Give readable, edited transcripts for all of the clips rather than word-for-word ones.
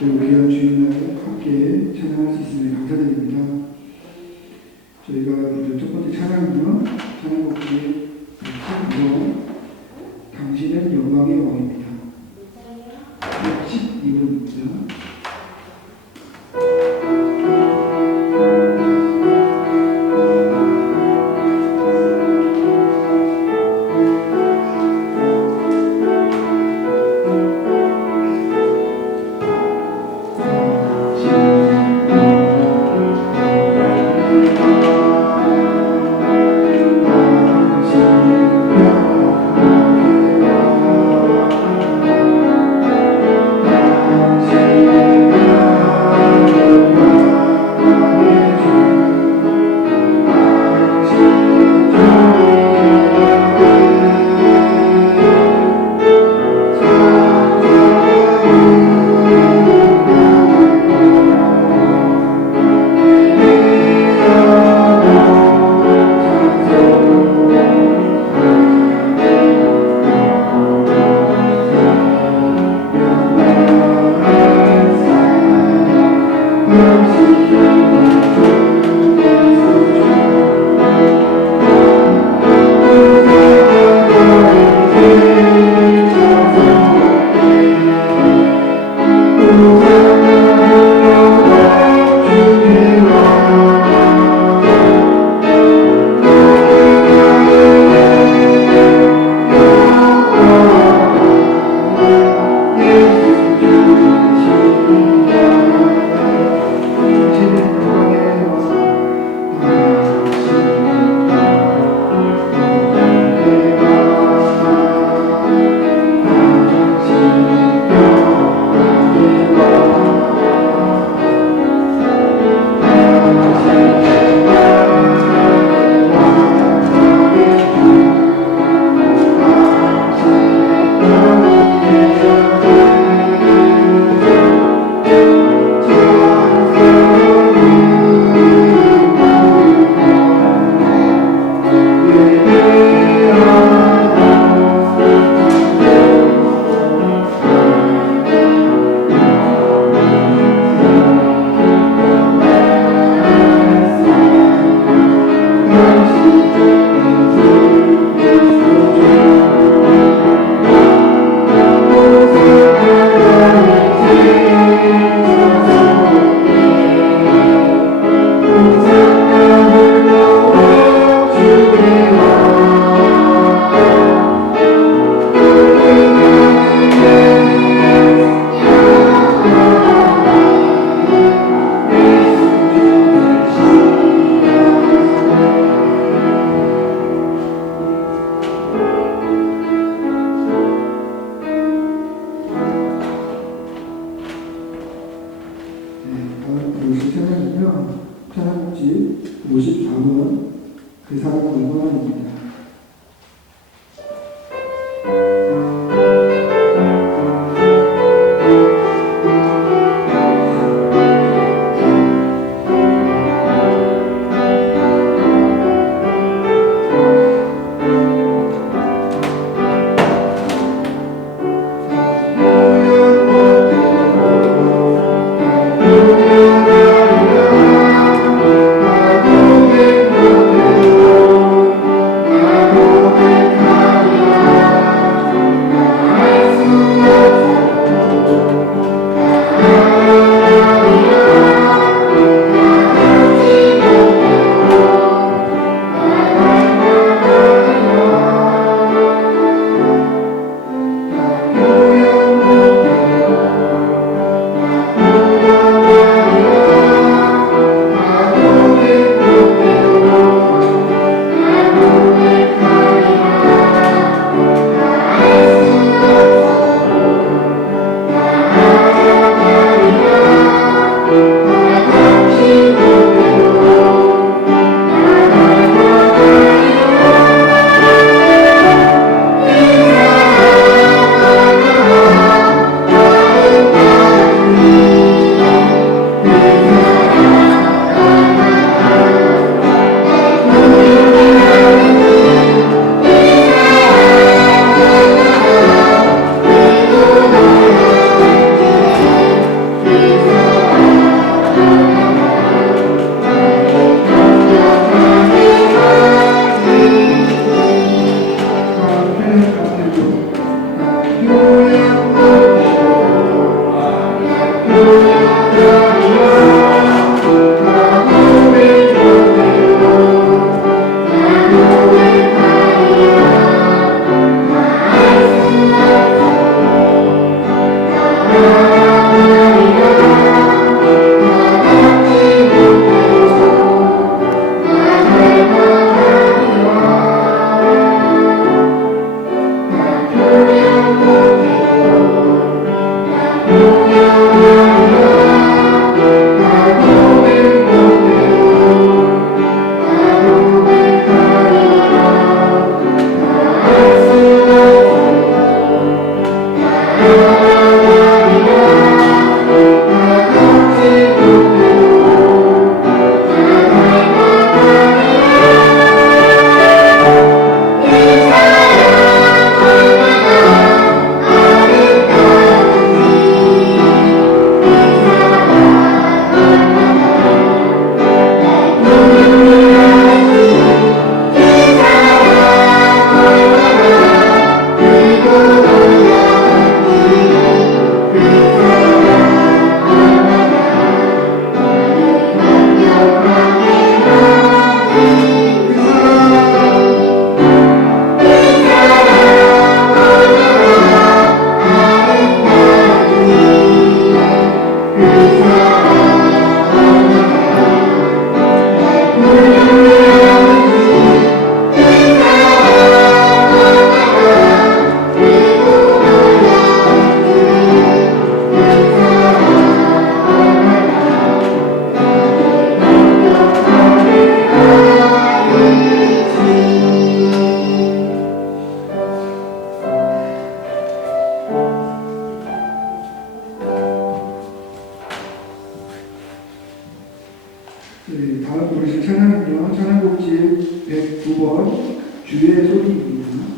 또 귀한 주일날 함께 찬양할 수 있음에 감사드립니다. 저희가 먼저 첫 번째 찬양은요, 찬양곡의 112번 당신은 영광의 왕입니다. 112번입니다. 당신은 찬양입니다.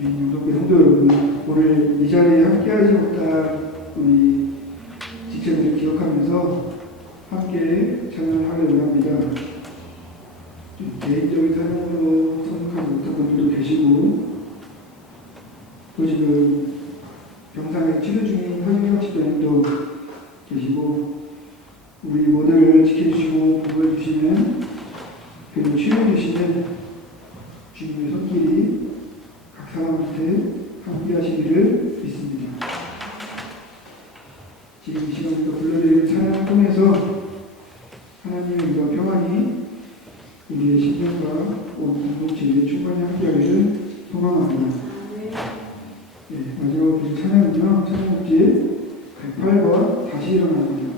유독교 성도 여러분, 오늘 이 자리에 함께하지 못한 우리 지체들을 기억하면서 함께 찬양을 하려고 합니다. 개인적인 사정으로 참석하지 못한 분들도 계시고, 또 지금 병상에 치료 중인 허영경 집사님도 계시고, 우리 모두를 지켜주시고 보호해 주시는, 그리고 치료해 주시는 주님의 손길이 각 사람한테 함께 하시기를 믿습니다. 지금 이 시간부터 불러드리는 찬양을 통해서 하나님의 은혜와 평안이 우리의 심령과 온 공동체에 충만히 함께하기를 소망합니다. 네, 마지막으로 찬양은요, 찬양곡지 108번 다시 일어납니다.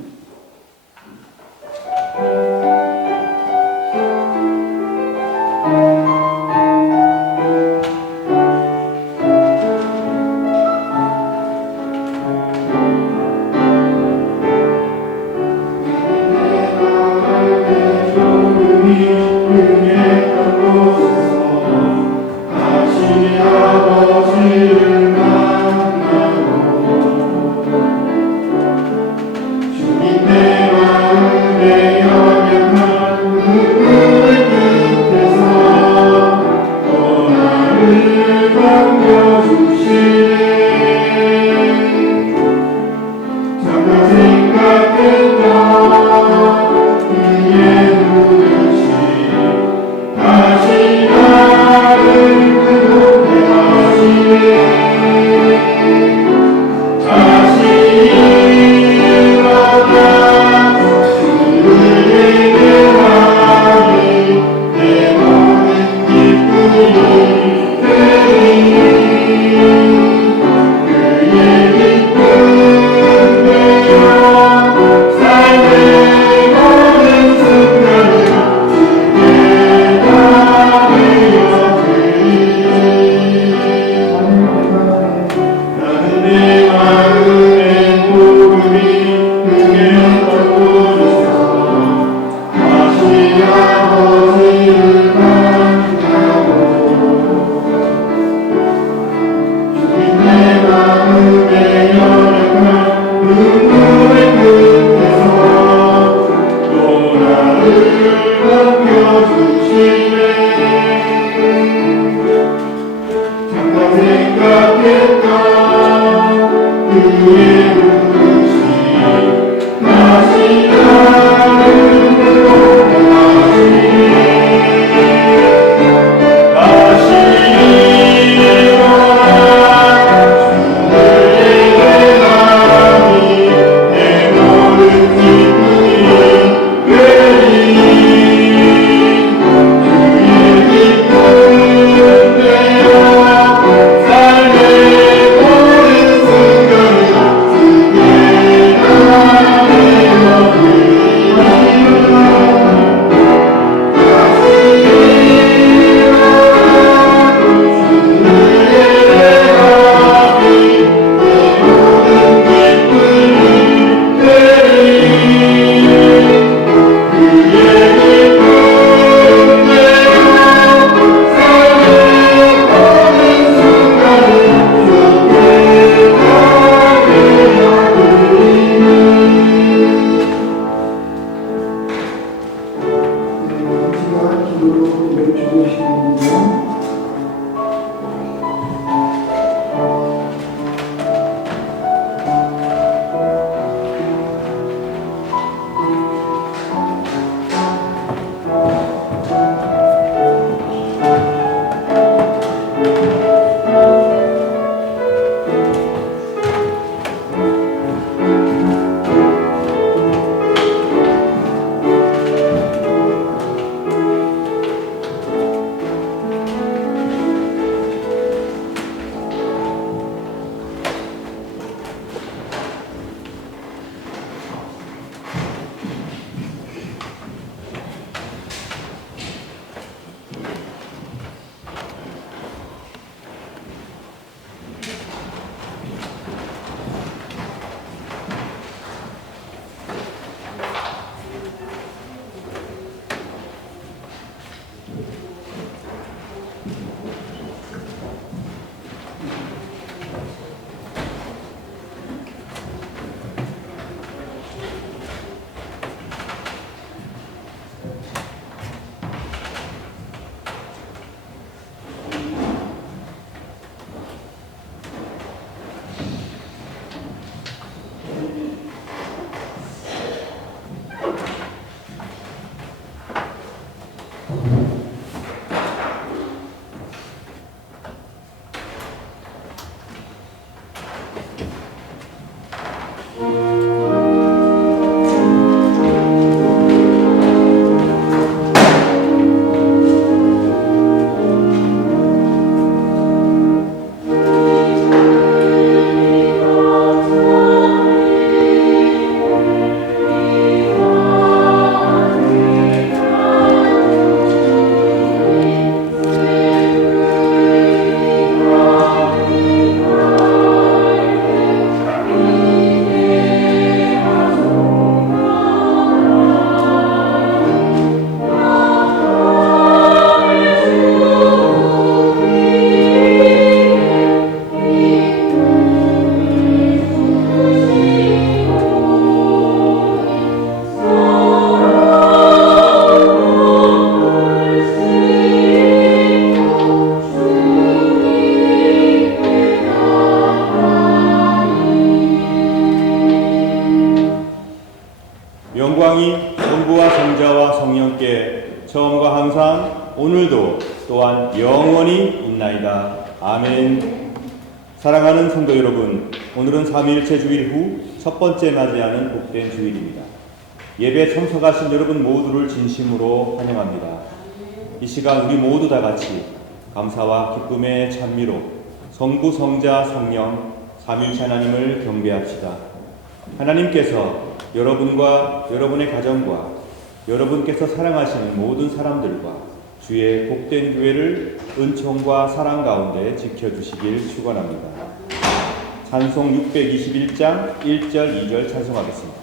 다시 아버지를 만나고 영광이 성부와 성자와 성령께 처음과 항상 오늘도 또한 영원히 있나이다. 아멘. 사랑하는 성도 여러분, 오늘은 삼위일체 주일 후 첫 번째 맞이하는 복된 주일입니다. 예배 참석하신 여러분 모두를 진심으로 환영합니다. 이 시간 우리 모두 다 같이 감사와 기쁨의 찬미로 성부, 성자, 성령 삼위일체 하나님을 경배합시다. 하나님께서 여러분과 여러분의 가정과 여러분께서 사랑하시는 모든 사람들과 주의 복된 교회를 은총과 사랑 가운데 지켜주시길 축원합니다. 찬송 621장 1절 2절 찬송하겠습니다.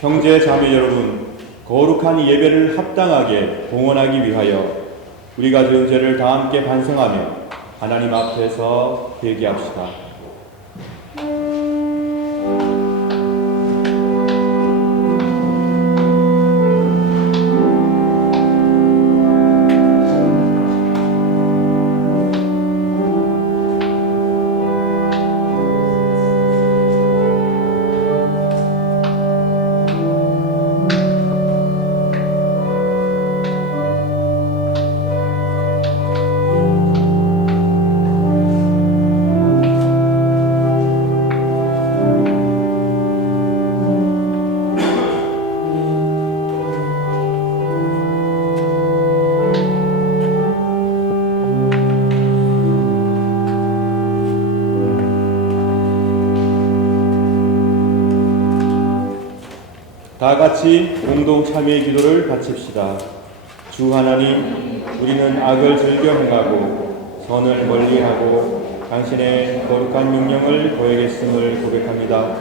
형제 자매 여러분, 거룩한 예배를 합당하게 봉헌하기 위하여 우리가 지은 죄를 다 함께 반성하며 하나님 앞에서 회개합시다. 다 같이 공동 참여의 기도를 바칩시다. 주 하나님, 우리는 악을 즐겨 행하고 선을 멀리하고 당신의 거룩한 명령을 거역했음을 고백합니다.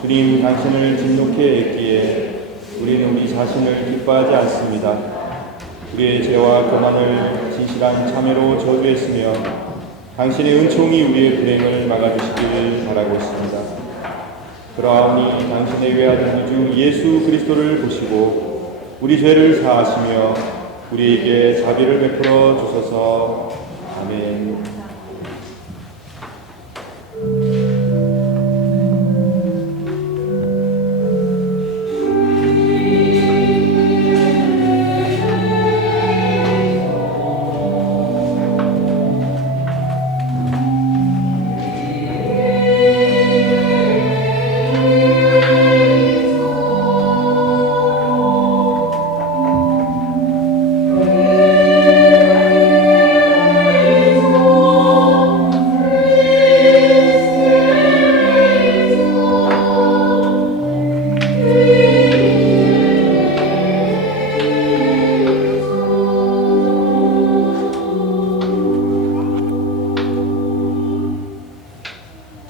주님, 당신을 진노케 했기에 우리는 우리 자신을 기뻐하지 않습니다. 우리의 죄와 교만을 진실한 참회로 저주했으며 당신의 은총이 우리의 불행을 막아주시기를 바라고 있습니다. 그러하오니 당신의 외아들 주 예수 그리스도를 보시고 우리 죄를 사하시며 우리에게 자비를 베풀어 주소서. 아멘.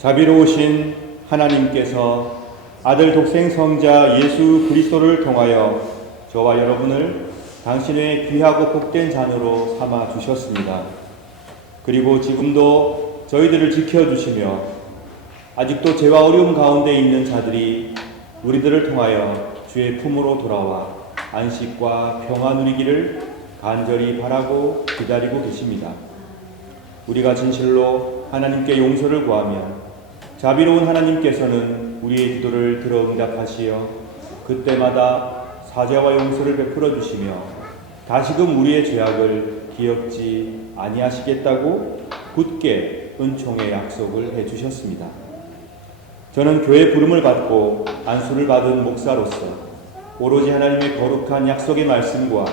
자비로우신 하나님께서 아들 독생 성자 예수 그리스도를 통하여 저와 여러분을 당신의 귀하고 복된 자녀로 삼아 주셨습니다. 그리고 지금도 저희들을 지켜주시며 아직도 죄와 어려움 가운데 있는 자들이 우리들을 통하여 주의 품으로 돌아와 안식과 평화 누리기를 간절히 바라고 기다리고 계십니다. 우리가 진실로 하나님께 용서를 구하면 자비로운 하나님께서는 우리의 기도를 들어 응답하시어 그때마다 사죄와 용서를 베풀어 주시며 다시금 우리의 죄악을 기억지 아니하시겠다고 굳게 은총의 약속을 해주셨습니다. 저는 교회 부름을 받고 안수를 받은 목사로서 오로지 하나님의 거룩한 약속의 말씀과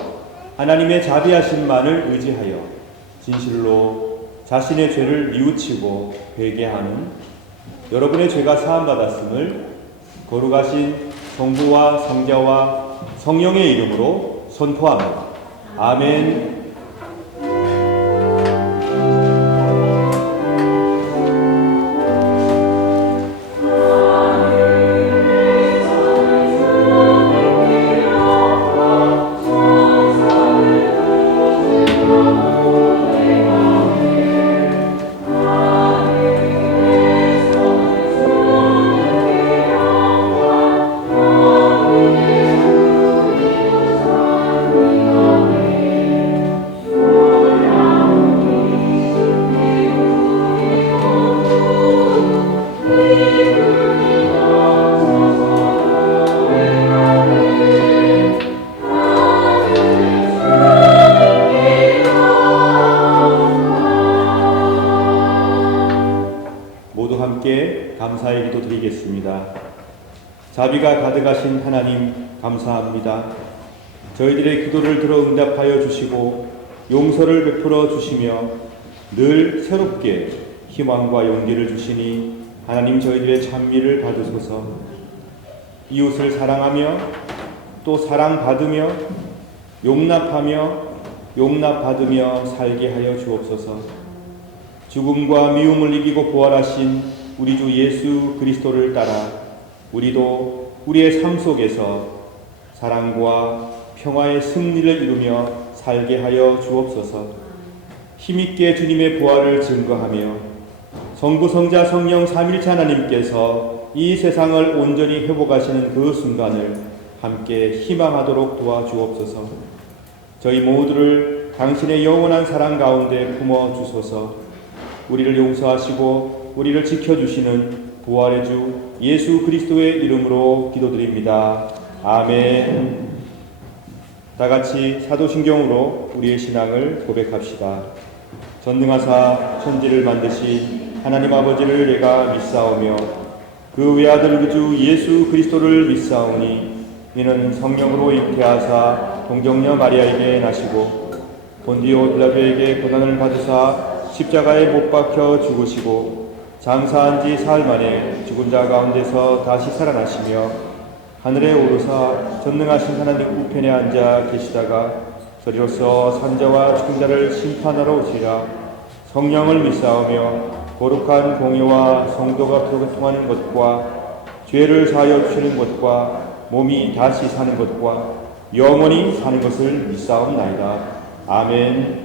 하나님의 자비하심만을 의지하여 진실로 자신의 죄를 뉘우치고 회개하는 여러분의 죄가 사함받았음을 거룩하신 성부와 성자와 성령의 이름으로 선포합니다. 아멘. 모두 함께 감사의 기도 드리겠습니다. 자비가 가득하신 하나님 감사합니다. 저희들의 기도를 들어 응답하여 주시고 용서를 베풀어 주시며 늘 새롭게 희망과 용기를 주시니 하나님 저희들의 찬미를 받으소서. 이웃을 사랑하며 또 사랑받으며 용납받으며 살게 하여 주옵소서. 죽음과 미움을 이기고 부활하신 우리 주 예수 그리스도를 따라 우리도 우리의 삶 속에서 사랑과 평화의 승리를 이루며 살게 하여 주옵소서. 힘있게 주님의 부활을 증거하며 성부 성자 성령 삼일체 하나님께서 이 세상을 온전히 회복하시는 그 순간을 함께 희망하도록 도와주옵소서. 저희 모두를 당신의 영원한 사랑 가운데 품어 주소서. 우리를 용서하시고 우리를 지켜주시는 부활의 주 예수 그리스도의 이름으로 기도드립니다. 아멘. 다 같이 사도신경으로 우리의 신앙을 고백합시다. 전능하사 천지를 만드신 하나님 아버지를 내가 믿사오며 그 외아들 우리 주 예수 그리스도를 믿사오니 이는 성령으로 잉태하사 동정녀 마리아에게 나시고 본디오 빌라도에게 고난을 받으사 십자가에 못 박혀 죽으시고 장사한 지 사흘 만에 죽은 자 가운데서 다시 살아나시며 하늘에 오르사 전능하신 하나님 우편에 앉아 계시다가 저리로서 산자와 죽은 자를 심판하러 오시라. 성령을 믿사오며 거룩한 공예와 성도가 교통하는 것과 죄를 사하여 주시는 것과 몸이 다시 사는 것과 영원히 사는 것을 믿사옵나이다. 아멘.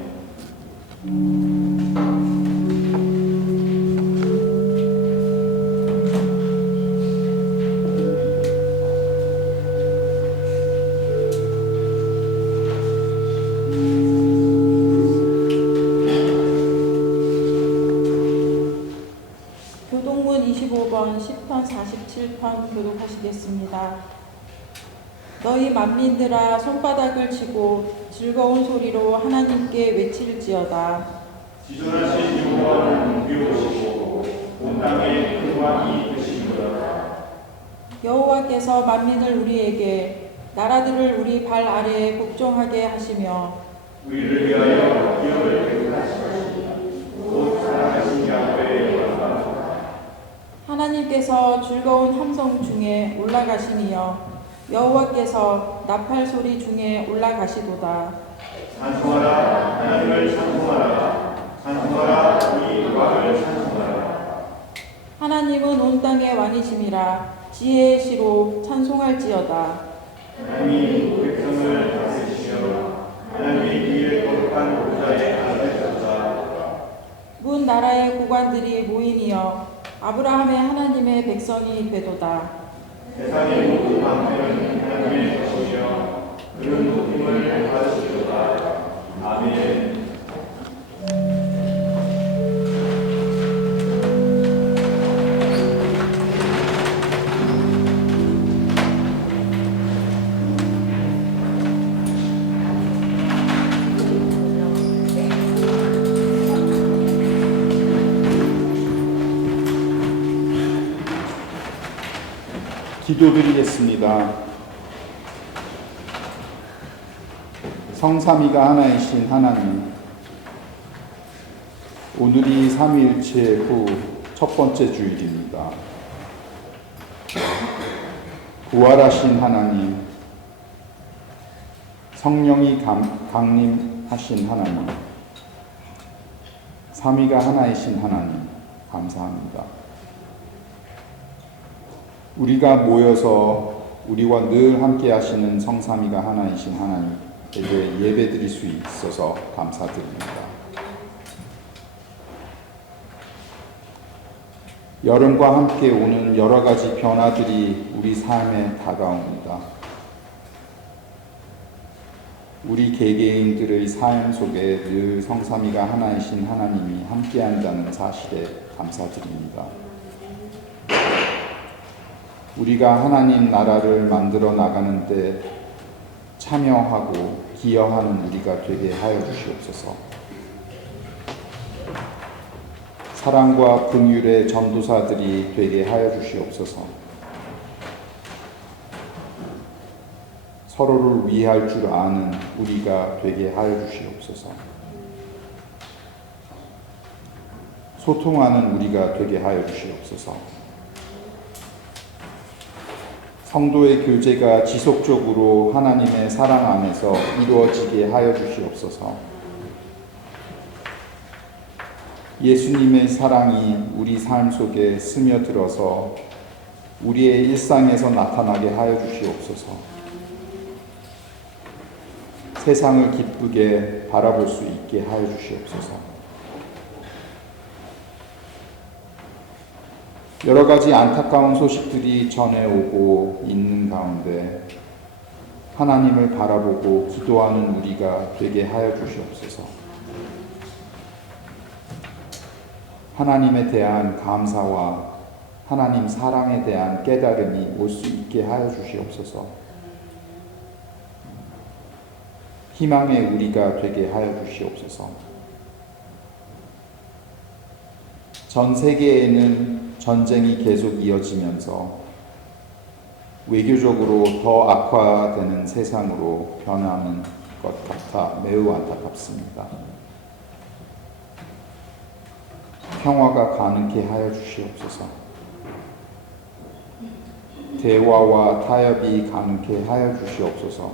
교동문 25번 10편 47편 교독하시겠습니다. 너희 만민들아 손바닥을 치고 즐거운 소리로 하나님께 외칠지어다. 지존하신 여호와를 부여오시고 온 땅에 평강이 되시리로다. 여호와께서 만민을 우리에게 나라들을 우리 발 아래에 복종하게 하시며 우리를 위하여 기업을 베푸시니 곧 사랑하신 야훼의 영광. 하나님께서 즐거운 함성 중에 올라가시니여 여호와께서 나팔 소리 중에 올라가시도다. 찬송하라 하나님을 찬송하라. 찬송하라 우리 왕을 찬송하라. 하나님은 온 땅의 왕이심이라 지혜의 시로 찬송할지어다. 하나님이 백성을 다스리시며 하나님의 길에 거룩한 보좌에 앉으셨다. 문 나라의 고관들이 모이니여 아브라함의 하나님의 백성이 되도다. 세상의 모든 방편은 하나님의 것이며 그런 높임을 받으시도다. 아멘. 기도드리겠습니다. 성삼위가 하나이신 하나님, 오늘이 삼위일체 후 첫 번째 주일입니다. 부활하신 하나님, 성령이 강림하신 하나님, 삼위가 하나이신 하나님, 감사합니다. 우리가 모여서 우리와 늘 함께 하시는 성삼위가 하나이신 하나님에게 예배드릴 수 있어서 감사드립니다. 여름과 함께 오는 여러 가지 변화들이 우리 삶에 다가옵니다. 우리 개개인들의 삶 속에 늘 성삼위가 하나이신 하나님이 함께한다는 사실에 감사드립니다. 우리가 하나님 나라를 만들어 나가는데 참여하고 기여하는 우리가 되게 하여 주시옵소서. 사랑과 긍휼의 전도사들이 되게 하여 주시옵소서. 서로를 위할 줄 아는 우리가 되게 하여 주시옵소서. 소통하는 우리가 되게 하여 주시옵소서. 성도의 교제가 지속적으로 하나님의 사랑 안에서 이루어지게 하여 주시옵소서. 예수님의 사랑이 우리 삶 속에 스며들어서 우리의 일상에서 나타나게 하여 주시옵소서. 세상을 기쁘게 바라볼 수 있게 하여 주시옵소서. 여러 가지 안타까운 소식들이 전해오고 있는 가운데 하나님을 바라보고 기도하는 우리가 되게 하여 주시옵소서. 하나님에 대한 감사와 하나님 사랑에 대한 깨달음이 올 수 있게 하여 주시옵소서. 희망의 우리가 되게 하여 주시옵소서. 전 세계에는 전쟁이 계속 이어지면서 외교적으로 더 악화되는 세상으로 변하는 것 같아 매우 안타깝습니다. 평화가 가능케 하여 주시옵소서. 대화와 타협이 가능케 하여 주시옵소서.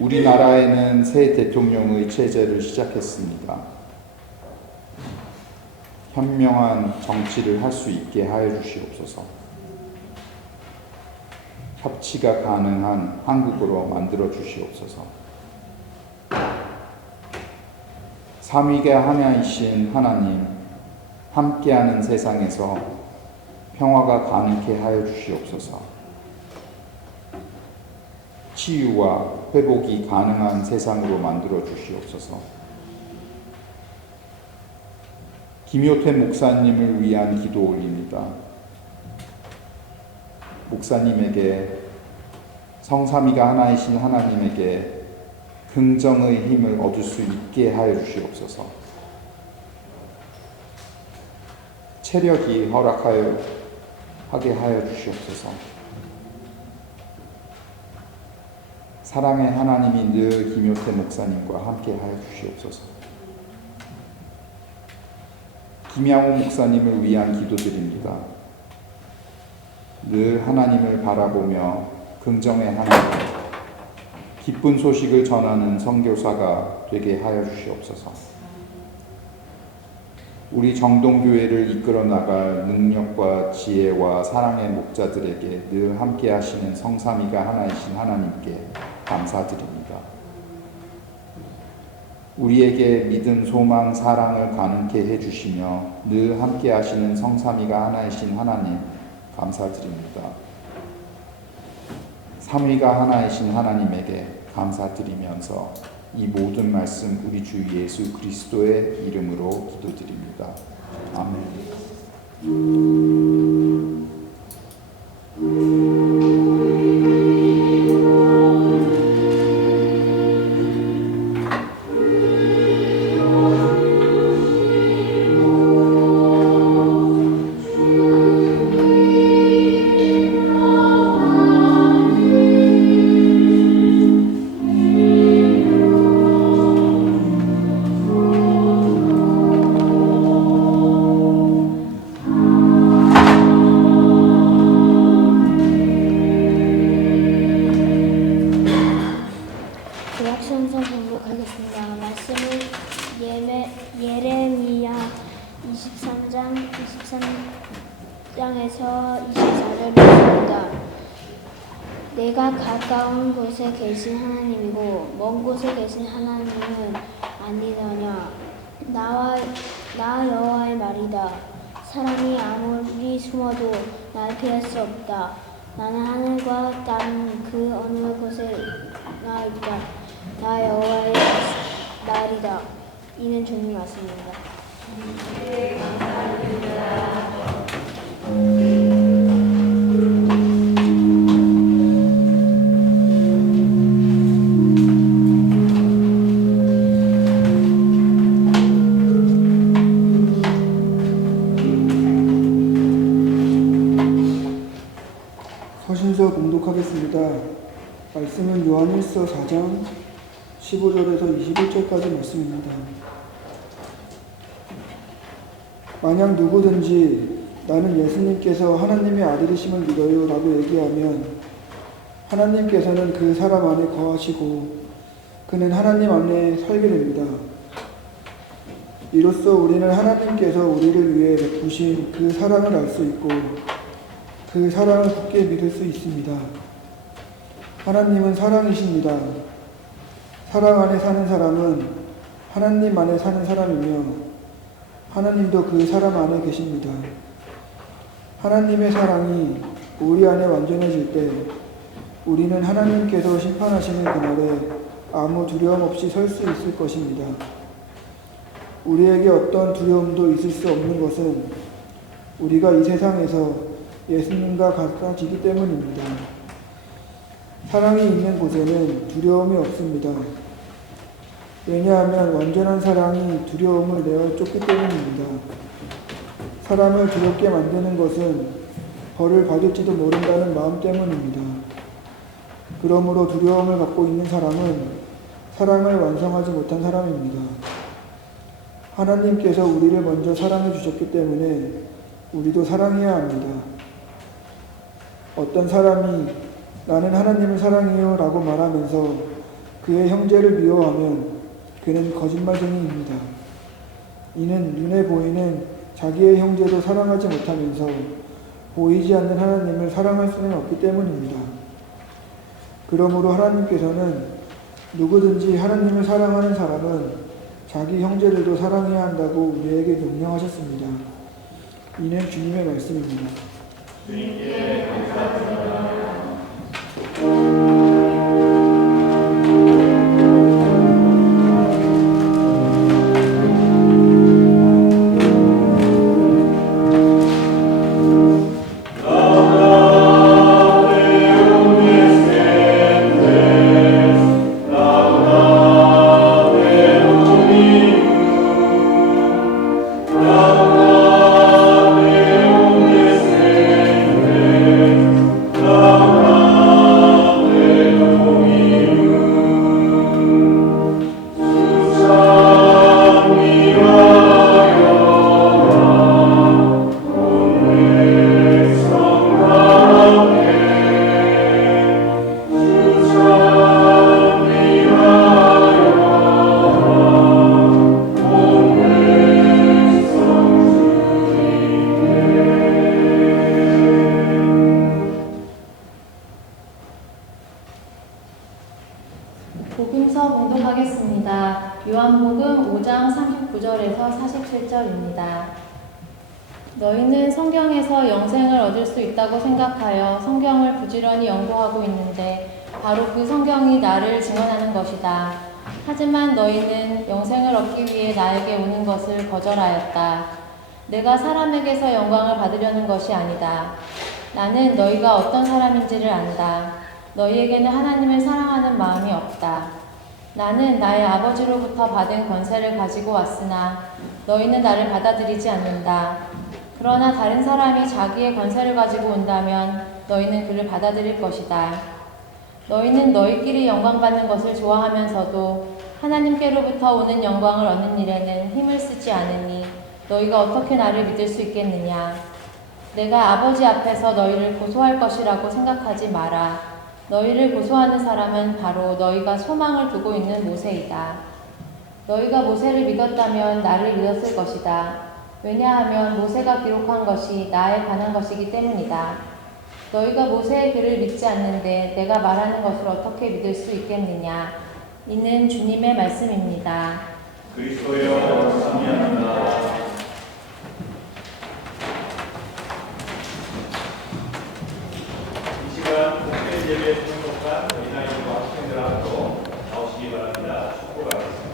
우리나라에는 새 대통령의 체제를 시작했습니다. 현명한 정치를 할 수 있게 하여 주시옵소서. 협치가 가능한 한국으로 만들어 주시옵소서. 삼위가 하나이신 하나님, 함께하는 세상에서 평화가 가능케 하여 주시옵소서. 치유와 회복이 가능한 세상으로 만들어 주시옵소서. 김효태 목사님을 위한 기도 올립니다. 목사님에게, 성삼위가 하나이신 하나님에게 긍정의 힘을 얻을 수 있게 하여 주시옵소서. 체력이 허락하게 하여 주시옵소서. 사랑의 하나님이 늘 김효태 목사님과 함께 하여 주시옵소서. 김양호 목사님을 위한 기도드립니다. 늘 하나님을 바라보며 긍정의 하나님, 기쁜 소식을 전하는 선교사가 되게 하여 주시옵소서. 우리 정동교회를 이끌어 나갈 능력과 지혜와 사랑의 목자들에게 늘 함께 하시는 성삼위가 하나이신 하나님께 감사드립니다. 우리에게 믿음, 소망, 사랑을 가능케 해주시며 늘 함께 하시는 성삼위가 하나이신 하나님 감사드립니다. 삼위가 하나이신 하나님에게 감사드리면서 이 모든 말씀 우리 주 예수 그리스도의 이름으로 기도드립니다. 아멘. 예레미야 23장에서 24절을 읽습니다. 내가 가까운 곳에 계신 하나님이고 먼 곳에 계신 하나님은 아니더냐. 나 여호와의 말이다. 사람이 아무리 숨어도 날 피할 수 없다. 나는 하늘과 땅 그 어느 곳에나 있다. 나 여호와의 말이다. 이는 주님 말씀입니다. 서신서 봉독하겠습니다. 말씀은 요한일서 4장 15절에서 21절까지 말씀입니다. 만약 누구든지 나는 예수님께서 하나님의 아들이심을 믿어요 라고 얘기하면 하나님께서는 그 사람 안에 거하시고 그는 하나님 안에 살게 됩니다. 이로써 우리는 하나님께서 우리를 위해 베푸신 그 사랑을 알 수 있고 그 사랑을 굳게 믿을 수 있습니다. 하나님은 사랑이십니다. 사랑 안에 사는 사람은 하나님 안에 사는 사람이며 하나님도 그 사람 안에 계십니다. 하나님의 사랑이 우리 안에 완전해질 때 우리는 하나님께서 심판하시는 그날에 아무 두려움 없이 설 수 있을 것입니다. 우리에게 어떤 두려움도 있을 수 없는 것은 우리가 이 세상에서 예수님과 같아지기 때문입니다. 사랑이 있는 곳에는 두려움이 없습니다. 왜냐하면 완전한 사랑이 두려움을 내어 쫓기 때문입니다. 사람을 두렵게 만드는 것은 벌을 받을지도 모른다는 마음 때문입니다. 그러므로 두려움을 갖고 있는 사람은 사랑을 완성하지 못한 사람입니다. 하나님께서 우리를 먼저 사랑해 주셨기 때문에 우리도 사랑해야 합니다. 어떤 사람이 나는 하나님을 사랑해요 라고 말하면서 그의 형제를 미워하면 그는 거짓말쟁이입니다. 이는 눈에 보이는 자기의 형제도 사랑하지 못하면서 보이지 않는 하나님을 사랑할 수는 없기 때문입니다. 그러므로 하나님께서는 누구든지 하나님을 사랑하는 사람은 자기 형제들도 사랑해야 한다고 우리에게 명령하셨습니다. 이는 주님의 말씀입니다. 주님께 감사드립니다. 복음서 봉독하겠습니다. 요한복음 5장 39절에서 47절입니다. 너희는 성경에서 영생을 얻을 수 있다고 생각하여 성경을 부지런히 연구하고 있는데 바로 그 성경이 나를 증언하는 것이다. 하지만 너희는 영생을 얻기 위해 나에게 오는 것을 거절하였다. 내가 사람에게서 영광을 받으려는 것이 아니다. 나는 너희가 어떤 사람인지를 안다. 너희에게는 하나님을 사랑하는 마음이 없다. 나는 나의 아버지로부터 받은 권세를 가지고 왔으나 너희는 나를 받아들이지 않는다. 그러나 다른 사람이 자기의 권세를 가지고 온다면 너희는 그를 받아들일 것이다. 너희는 너희끼리 영광받는 것을 좋아하면서도 하나님께로부터 오는 영광을 얻는 일에는 힘을 쓰지 않으니 너희가 어떻게 나를 믿을 수 있겠느냐. 내가 아버지 앞에서 너희를 고소할 것이라고 생각하지 마라. 너희를 고소하는 사람은 바로 너희가 소망을 두고 있는 모세이다. 너희가 모세를 믿었다면 나를 믿었을 것이다. 왜냐하면 모세가 기록한 것이 나에 관한 것이기 때문이다. 너희가 모세의 글을 믿지 않는데 내가 말하는 것을 어떻게 믿을 수 있겠느냐. 이는 주님의 말씀입니다. 그리스도여 참여합니다. 이 시간 목회 예배에 참석한 어린아이들과 학생들 앞으로 나오시기 바랍니다. 축복하겠습니다.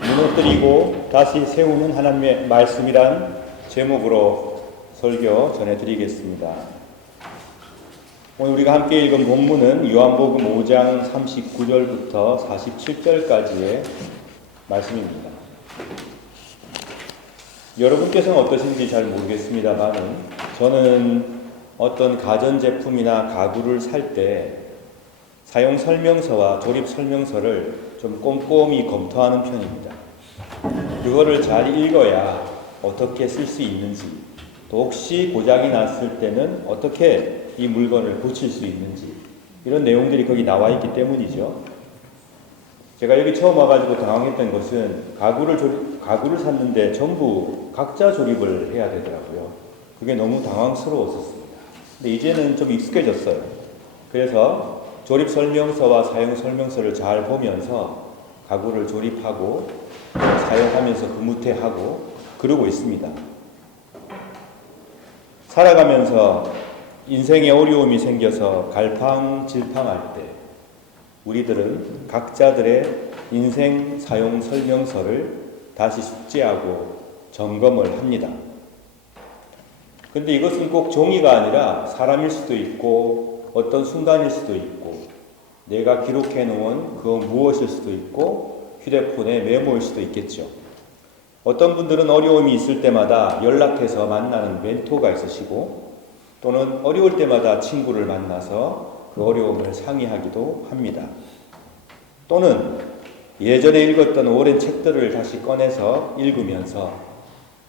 무너뜨리고 다시 세우는 하나님의 말씀이란 제목으로 설교 전해드리겠습니다. 오늘 우리가 함께 읽은 본문은 요한복음 5장 39절부터 47절까지의 말씀입니다. 여러분께서는 어떠신지 잘 모르겠습니다만 저는 어떤 가전제품이나 가구를 살 때 사용 설명서와 조립 설명서를 좀 꼼꼼히 검토하는 편입니다. 그거를 잘 읽어야 어떻게 쓸 수 있는지, 또 혹시 고장이 났을 때는 어떻게 이 물건을 고칠 수 있는지, 이런 내용들이 거기 나와 있기 때문이죠. 제가 여기 처음 와가지고 당황했던 것은 가구를 샀는데 전부 각자 조립을 해야 되더라고요. 그게 너무 당황스러웠었습니다. 근데 이제는 좀 익숙해졌어요. 그래서 조립 설명서와 사용 설명서를 잘 보면서 가구를 조립하고 사용하면서 금무태하고 그러고 있습니다. 살아가면서 인생에 어려움이 생겨서 갈팡질팡할 때 우리들은 각자들의 인생 사용 설명서를 다시 숙지하고 점검을 합니다. 근데 이것은 꼭 종이가 아니라 사람일 수도 있고 어떤 순간일 수도 있고 내가 기록해 놓은 그 무엇일 수도 있고 휴대폰의 메모일 수도 있겠죠. 어떤 분들은 어려움이 있을 때마다 연락해서 만나는 멘토가 있으시고 또는 어려울 때마다 친구를 만나서 그 어려움을 상의하기도 합니다. 또는 예전에 읽었던 오랜 책들을 다시 꺼내서 읽으면서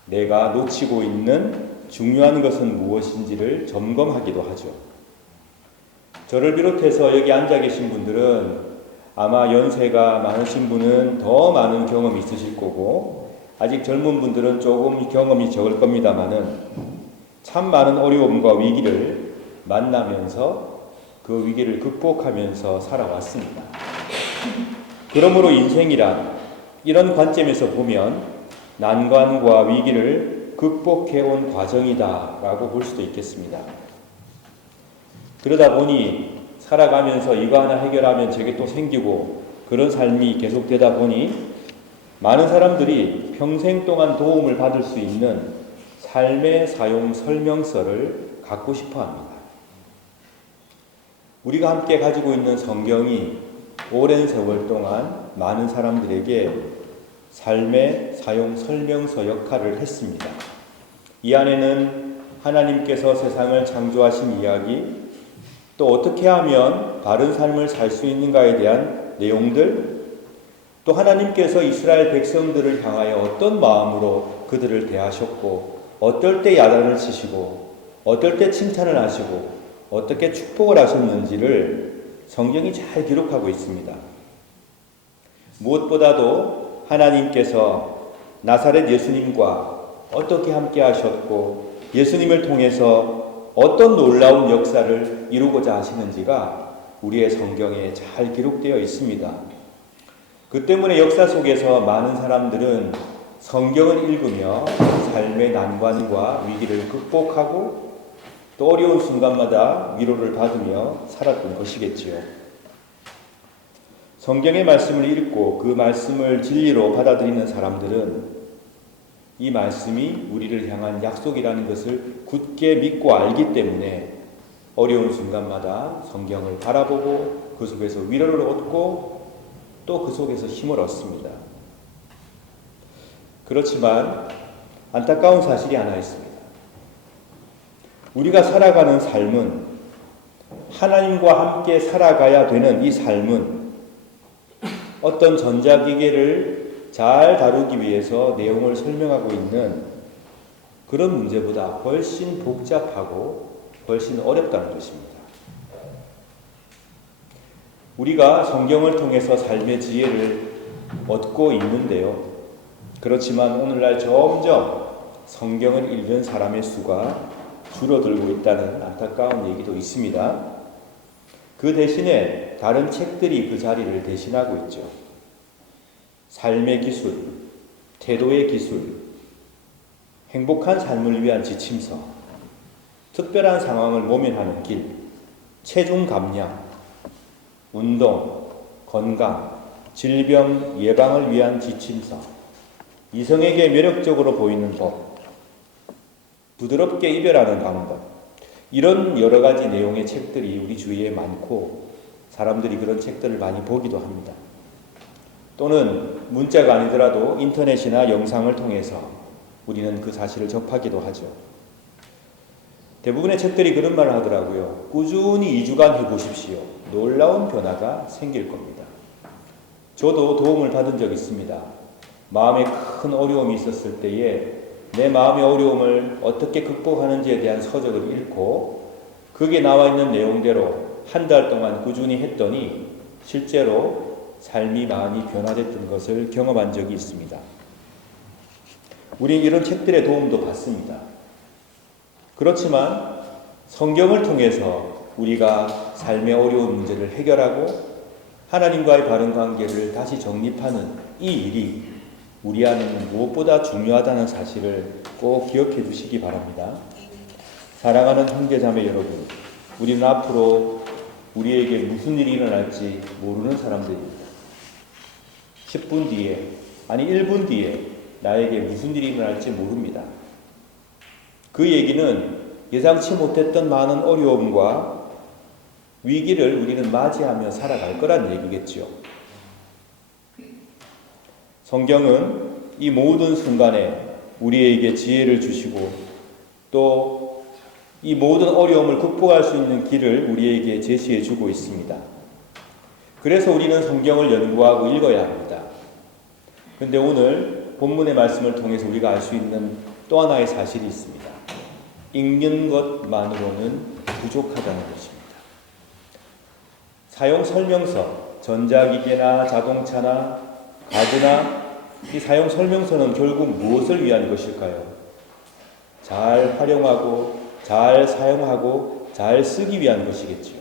내가 놓치고 있는 중요한 것은 무엇인지를 점검하기도 하죠. 저를 비롯해서 여기 앉아 계신 분들은 아마 연세가 많으신 분은 더 많은 경험이 있으실 거고 아직 젊은 분들은 조금 경험이 적을 겁니다만은 참 많은 어려움과 위기를 만나면서 그 위기를 극복하면서 살아왔습니다. 그러므로 인생이란 이런 관점에서 보면 난관과 위기를 극복해온 과정이다라고 볼 수도 있겠습니다. 그러다 보니 살아가면서 이거 하나 해결하면 저게 또 생기고 그런 삶이 계속되다 보니 많은 사람들이 평생 동안 도움을 받을 수 있는 삶의 사용 설명서를 갖고 싶어 합니다. 우리가 함께 가지고 있는 성경이 오랜 세월 동안 많은 사람들에게 삶의 사용 설명서 역할을 했습니다. 이 안에는 하나님께서 세상을 창조하신 이야기, 또 어떻게 하면 바른 삶을 살 수 있는가에 대한 내용들, 또 하나님께서 이스라엘 백성들을 향하여 어떤 마음으로 그들을 대하셨고, 어떨 때 야단을 치시고, 어떨 때 칭찬을 하시고, 어떻게 축복을 하셨는지를 성경이 잘 기록하고 있습니다. 무엇보다도 하나님께서 나사렛 예수님과 어떻게 함께 하셨고, 예수님을 통해서 어떤 놀라운 역사를 이루고자 하시는지가 우리의 성경에 잘 기록되어 있습니다. 그 때문에 역사 속에서 많은 사람들은 성경을 읽으며 삶의 난관과 위기를 극복하고 또 어려운 순간마다 위로를 받으며 살았던 것이겠지요. 성경의 말씀을 읽고 그 말씀을 진리로 받아들이는 사람들은 이 말씀이 우리를 향한 약속이라는 것을 굳게 믿고 알기 때문에 어려운 순간마다 성경을 바라보고 그 속에서 위로를 얻고 또 그 속에서 힘을 얻습니다. 그렇지만 안타까운 사실이 하나 있습니다. 우리가 살아가는 삶은, 하나님과 함께 살아가야 되는 이 삶은 어떤 전자기계를 잘 다루기 위해서 내용을 설명하고 있는 그런 문제보다 훨씬 복잡하고 훨씬 어렵다는 것입니다. 우리가 성경을 통해서 삶의 지혜를 얻고 있는데요. 그렇지만 오늘날 점점 성경을 읽는 사람의 수가 줄어들고 있다는 안타까운 얘기도 있습니다. 그 대신에 다른 책들이 그 자리를 대신하고 있죠. 삶의 기술, 태도의 기술, 행복한 삶을 위한 지침서, 특별한 상황을 모면하는 길, 체중 감량, 운동, 건강, 질병 예방을 위한 지침서, 이성에게 매력적으로 보이는 법, 부드럽게 이별하는 방법, 이런 여러 가지 내용의 책들이 우리 주위에 많고 사람들이 그런 책들을 많이 보기도 합니다. 또는 문자가 아니더라도 인터넷이나 영상을 통해서 우리는 그 사실을 접하기도 하죠. 대부분의 책들이 그런 말을 하더라고요. 꾸준히 2주간 해보십시오. 놀라운 변화가 생길 겁니다. 저도 도움을 받은 적이 있습니다. 마음에 큰 어려움이 있었을 때에 내 마음의 어려움을 어떻게 극복하는지에 대한 서적을 읽고 거기에 나와 있는 내용대로 한 달 동안 꾸준히 했더니 실제로 삶이 많이 변화됐던 것을 경험한 적이 있습니다. 우리는 이런 책들의 도움도 받습니다. 그렇지만 성경을 통해서 우리가 삶의 어려운 문제를 해결하고 하나님과의 바른 관계를 다시 정립하는 이 일이 우리 안에는 무엇보다 중요하다는 사실을 꼭 기억해 주시기 바랍니다. 사랑하는 형제자매 여러분, 우리는 앞으로 우리에게 무슨 일이 일어날지 모르는 사람들입니다. 10분 뒤에, 아니 1분 뒤에 나에게 무슨 일이 일어날지 모릅니다. 그 얘기는 예상치 못했던 많은 어려움과 위기를 우리는 맞이하며 살아갈 거란 얘기겠죠. 성경은 이 모든 순간에 우리에게 지혜를 주시고 또 이 모든 어려움을 극복할 수 있는 길을 우리에게 제시해 주고 있습니다. 그래서 우리는 성경을 연구하고 읽어야 합니다. 그런데 오늘 본문의 말씀을 통해서 우리가 알 수 있는 또 하나의 사실이 있습니다. 읽는 것만으로는 부족하다는 것입니다. 사용 설명서, 전자기계나 자동차나 가드나 이 사용 설명서는 결국 무엇을 위한 것일까요? 잘 활용하고 잘 사용하고 잘 쓰기 위한 것이겠지요.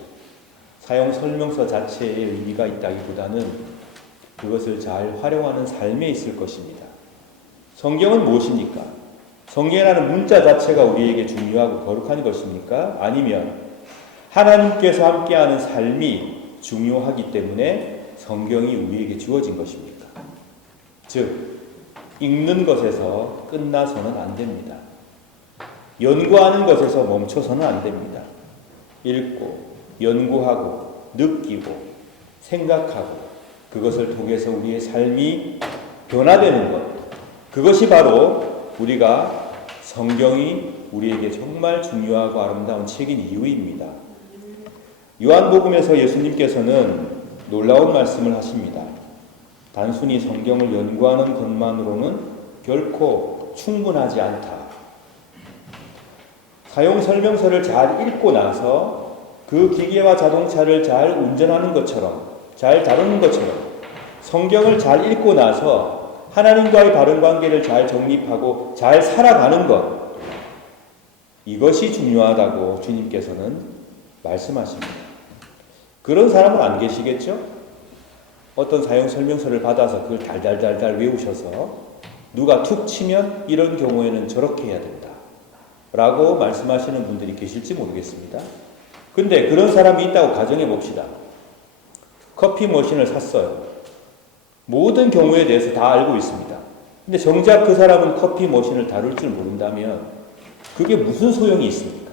사용 설명서 자체에 의미가 있다기보다는 그것을 잘 활용하는 삶에 있을 것입니다. 성경은 무엇입니까? 성경이라는 문자 자체가 우리에게 중요하고 거룩한 것입니까? 아니면 하나님께서 함께하는 삶이 중요하기 때문에 성경이 우리에게 주어진 것입니까? 즉, 읽는 것에서 끝나서는 안 됩니다. 연구하는 것에서 멈춰서는 안 됩니다. 읽고 연구하고 느끼고 생각하고 그것을 통해서 우리의 삶이 변화되는 것, 그것이 바로 우리가 성경이 우리에게 정말 중요하고 아름다운 책인 이유입니다. 요한복음에서 예수님께서는 놀라운 말씀을 하십니다. 단순히 성경을 연구하는 것만으로는 결코 충분하지 않다. 사용 설명서를 잘 읽고 나서 그 기계와 자동차를 잘 운전하는 것처럼, 잘 다루는 것처럼 성경을 잘 읽고 나서 하나님과의 바른 관계를 잘 정립하고 잘 살아가는 것, 이것이 중요하다고 주님께서는 말씀하십니다. 그런 사람은 안 계시겠죠? 어떤 사용 설명서를 받아서 그걸 달달달달 외우셔서 누가 툭 치면 이런 경우에는 저렇게 해야 된다 라고 말씀하시는 분들이 계실지 모르겠습니다. 근데 그런 사람이 있다고 가정해 봅시다. 커피 머신을 샀어요. 모든 경우에 대해서 다 알고 있습니다. 근데 정작 그 사람은 커피 머신을 다룰 줄 모른다면 그게 무슨 소용이 있습니까?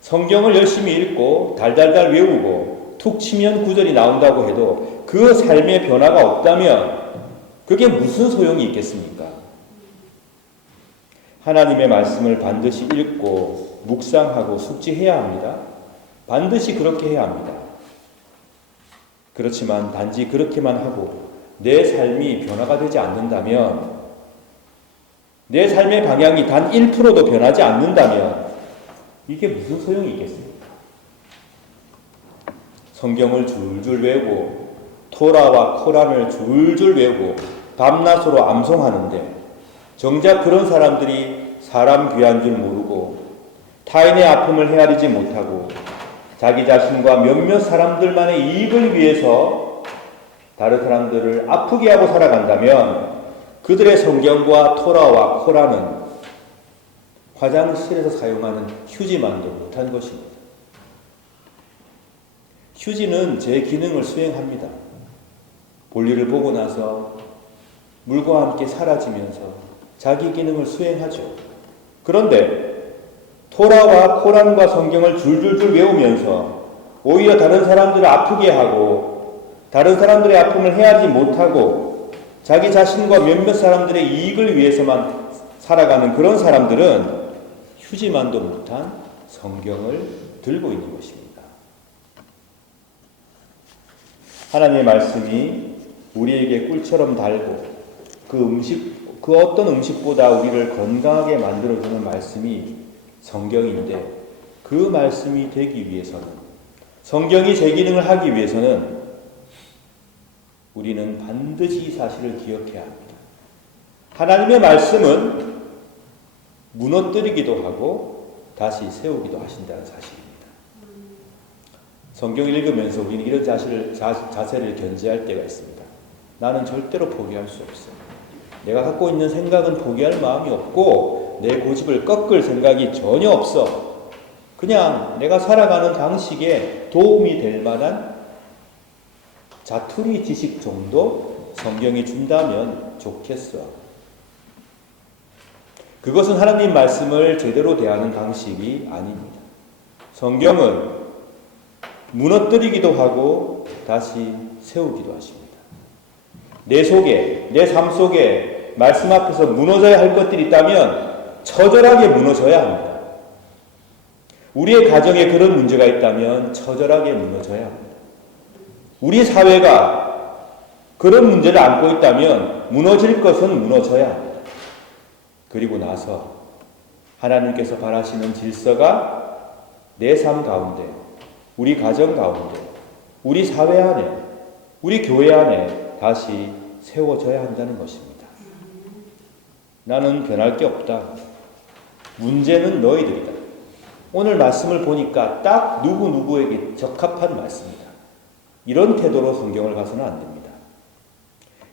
성경을 열심히 읽고 달달달 외우고 툭 치면 구절이 나온다고 해도 그 삶의 변화가 없다면 그게 무슨 소용이 있겠습니까? 하나님의 말씀을 반드시 읽고 묵상하고 숙지해야 합니다. 반드시 그렇게 해야 합니다. 그렇지만 단지 그렇게만 하고 내 삶이 변화가 되지 않는다면, 내 삶의 방향이 단 1%도 변하지 않는다면 이게 무슨 소용이 있겠습니까? 성경을 줄줄 외우고 토라와 코란을 줄줄 외우고 밤낮으로 암송하는데 정작 그런 사람들이 사람 귀한 줄 모르고 타인의 아픔을 헤아리지 못하고 자기 자신과 몇몇 사람들만의 이익을 위해서 다른 사람들을 아프게 하고 살아간다면 그들의 성경과 토라와 코란은 화장실에서 사용하는 휴지만도 못한 것입니다. 휴지는 제 기능을 수행합니다. 볼일을 보고 나서 물과 함께 사라지면서 자기 기능을 수행하죠. 그런데 토라와 코란과 성경을 줄줄줄 외우면서 오히려 다른 사람들을 아프게 하고 다른 사람들의 아픔을 헤아리지 못하고 자기 자신과 몇몇 사람들의 이익을 위해서만 살아가는 그런 사람들은 휴지만도 못한 성경을 들고 있는 것입니다. 하나님의 말씀이 우리에게 꿀처럼 달고 그 어떤 음식보다 우리를 건강하게 만들어주는 말씀이 성경인데, 그 말씀이 되기 위해서는, 성경이 제 기능을 하기 위해서는 우리는 반드시 이 사실을 기억해야 합니다. 하나님의 말씀은 무너뜨리기도 하고 다시 세우기도 하신다는 사실입니다. 성경을 읽으면서 우리는 이런 자세를 견지할 때가 있습니다. 나는 절대로 포기할 수 없어. 내가 갖고 있는 생각은 포기할 마음이 없고 내 고집을 꺾을 생각이 전혀 없어. 그냥 내가 살아가는 방식에 도움이 될 만한 자투리 지식 정도 성경이 준다면 좋겠어. 그것은 하나님 말씀을 제대로 대하는 방식이 아닙니다. 성경은 무너뜨리기도 하고 다시 세우기도 하십니다. 내 속에, 내 삶 속에 말씀 앞에서 무너져야 할 것들이 있다면 처절하게 무너져야 합니다. 우리의 가정에 그런 문제가 있다면 처절하게 무너져야 합니다. 우리 사회가 그런 문제를 안고 있다면 무너질 것은 무너져야 합니다. 그리고 나서 하나님께서 바라시는 질서가 내 삶 가운데, 우리 가정 가운데, 우리 사회 안에, 우리 교회 안에 다시 세워져야 한다는 것입니다. 나는 변할 게 없다. 문제는 너희들이다. 오늘 말씀을 보니까 딱 누구누구에게 적합한 말씀이다. 이런 태도로 성경을 봐서는 안 됩니다.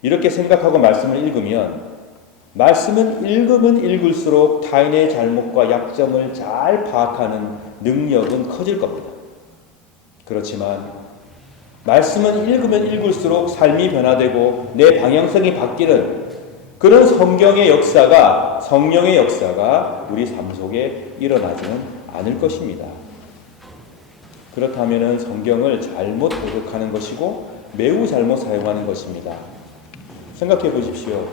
이렇게 생각하고 말씀을 읽으면, 말씀은 읽으면 읽을수록 타인의 잘못과 약점을 잘 파악하는 능력은 커질 겁니다. 그렇지만 말씀은 읽으면 읽을수록 삶이 변화되고 내 방향성이 바뀌는 그런 성경의 역사가, 성령의 역사가 우리 삶 속에 일어나지는 않을 것입니다. 그렇다면 성경을 잘못 해석하는 것이고 매우 잘못 사용하는 것입니다. 생각해 보십시오.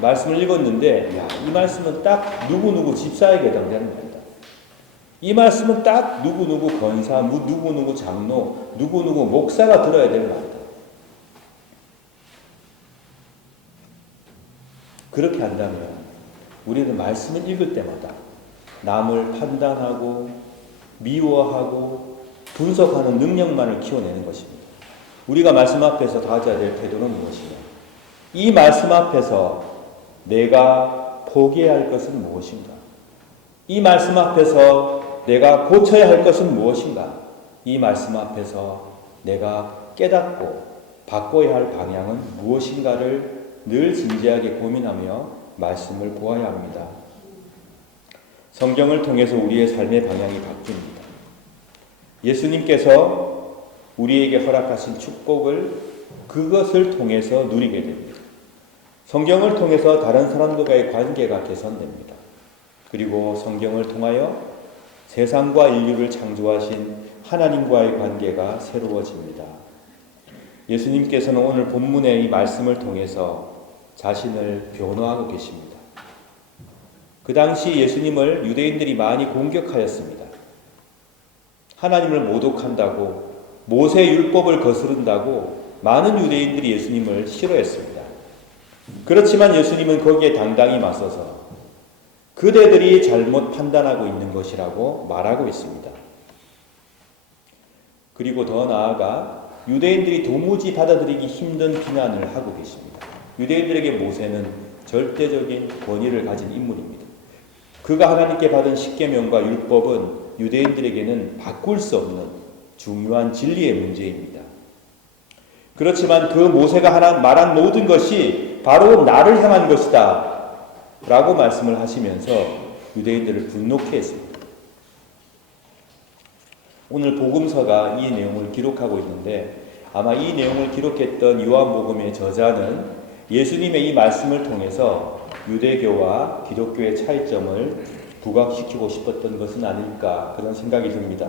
말씀을 읽었는데 이 말씀은 딱 누구누구 집사에게 해당되는 겁니다. 이 말씀은 딱 누구누구 권사, 누구누구 장로, 누구누구 목사가 들어야 되는 말이다. 그렇게 한다면 우리는 말씀을 읽을 때마다 남을 판단하고 미워하고 분석하는 능력만을 키워내는 것입니다. 우리가 말씀 앞에서 가져야 될 태도는 무엇이냐? 이 말씀 앞에서 내가 포기해야 할 것은 무엇인가? 이 말씀 앞에서 내가 고쳐야 할 것은 무엇인가? 이 말씀 앞에서 내가 깨닫고 바꿔야 할 방향은 무엇인가를 늘 진지하게 고민하며 말씀을 보아야 합니다. 성경을 통해서 우리의 삶의 방향이 바뀝니다. 예수님께서 우리에게 허락하신 축복을 그것을 통해서 누리게 됩니다. 성경을 통해서 다른 사람들과의 관계가 개선됩니다. 그리고 성경을 통하여 세상과 인류를 창조하신 하나님과의 관계가 새로워집니다. 예수님께서는 오늘 본문의 이 말씀을 통해서 자신을 변호하고 계십니다. 그 당시 예수님을 유대인들이 많이 공격하였습니다. 하나님을 모독한다고, 모세 율법을 거스른다고 많은 유대인들이 예수님을 싫어했습니다. 그렇지만 예수님은 거기에 당당히 맞서서 그대들이 잘못 판단하고 있는 것이라고 말하고 있습니다. 그리고 더 나아가 유대인들이 도무지 받아들이기 힘든 비난을 하고 계십니다. 유대인들에게 모세는 절대적인 권위를 가진 인물입니다. 그가 하나님께 받은 십계명과 율법은 유대인들에게는 바꿀 수 없는 중요한 진리의 문제입니다. 그렇지만 그 모세가 말한 모든 것이 바로 나를 향한 것이다 라고 말씀을 하시면서 유대인들을 분노케 했습니다. 오늘 복음서가 이 내용을 기록하고 있는데 아마 이 내용을 기록했던 요한복음의 저자는 예수님의 이 말씀을 통해서 유대교와 기독교의 차이점을 부각시키고 싶었던 것은 아닐까 그런 생각이 듭니다.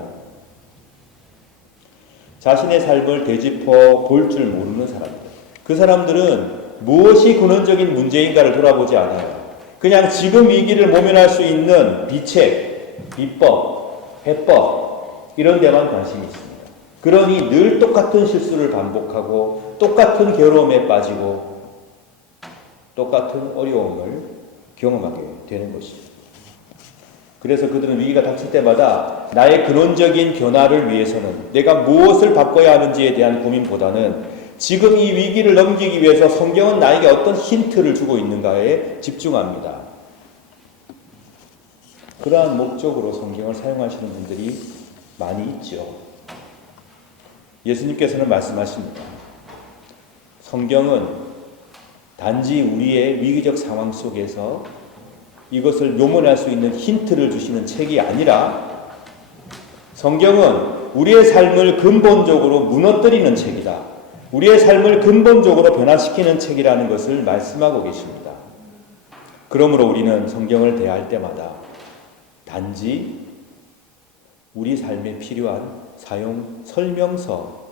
자신의 삶을 되짚어 볼 줄 모르는 사람들, 그 사람들은 무엇이 근원적인 문제인가를 돌아보지 않아요. 그냥 지금 위기를 모면할 수 있는 비책, 비법, 해법 이런 데만 관심이 있습니다. 그러니 늘 똑같은 실수를 반복하고 똑같은 괴로움에 빠지고 똑같은 어려움을 경험하게 되는 것이죠. 그래서 그들은 위기가 닥칠 때마다 나의 근원적인 변화를 위해서는 내가 무엇을 바꿔야 하는지에 대한 고민보다는 지금 이 위기를 넘기기 위해서 성경은 나에게 어떤 힌트를 주고 있는가에 집중합니다. 그러한 목적으로 성경을 사용하시는 분들이 많이 있죠. 예수님께서는 말씀하십니다. 성경은 단지 우리의 위기적 상황 속에서 이것을 묘문할 수 있는 힌트를 주시는 책이 아니라 성경은 우리의 삶을 근본적으로 무너뜨리는 책이다. 우리의 삶을 근본적으로 변화시키는 책이라는 것을 말씀하고 계십니다. 그러므로 우리는 성경을 대할 때마다 단지 우리 삶에 필요한 사용 설명서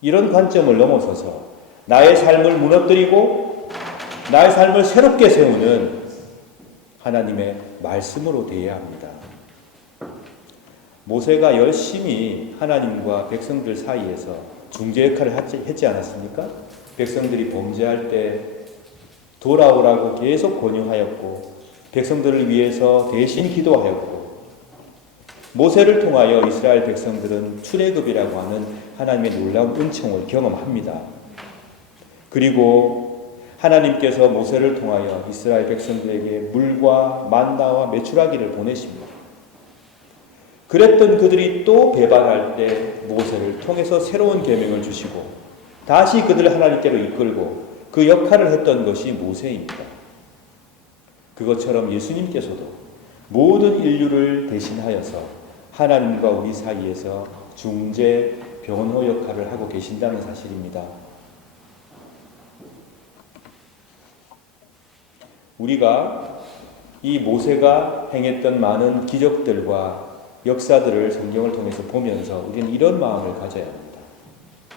이런 관점을 넘어서서 나의 삶을 무너뜨리고 나의 삶을 새롭게 세우는 하나님의 말씀으로 대해야 합니다. 모세가 열심히 하나님과 백성들 사이에서 중재 역할을 했지 않았습니까? 백성들이 범죄할 때 돌아오라고 계속 권유하였고 백성들을 위해서 대신 기도하였고 모세를 통하여 이스라엘 백성들은 출애굽이라고 하는 하나님의 놀라운 은총을 경험합니다. 그리고 하나님께서 모세를 통하여 이스라엘 백성들에게 물과 만나와 메추라기를 보내십니다. 그랬던 그들이 또 배반할 때 모세를 통해서 새로운 계명을 주시고 다시 그들을 하나님께로 이끌고 그 역할을 했던 것이 모세입니다. 그것처럼 예수님께서도 모든 인류를 대신하여서 하나님과 우리 사이에서 중재, 변호 역할을 하고 계신다는 사실입니다. 우리가 이 모세가 행했던 많은 기적들과 역사들을 성경을 통해서 보면서 우리는 이런 마음을 가져야 합니다.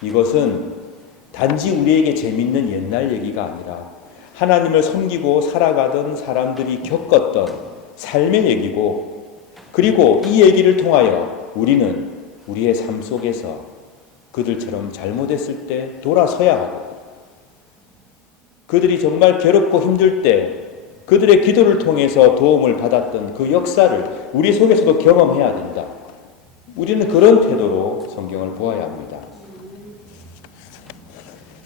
이것은 단지 우리에게 재밌는 옛날 얘기가 아니라 하나님을 섬기고 살아가던 사람들이 겪었던 삶의 얘기고, 그리고 이 얘기를 통하여 우리는 우리의 삶 속에서 그들처럼 잘못했을 때 돌아서야 하고, 그들이 정말 괴롭고 힘들 때 그들의 기도를 통해서 도움을 받았던 그 역사를 우리 속에서도 경험해야 된다. 우리는 그런 태도로 성경을 보아야 합니다.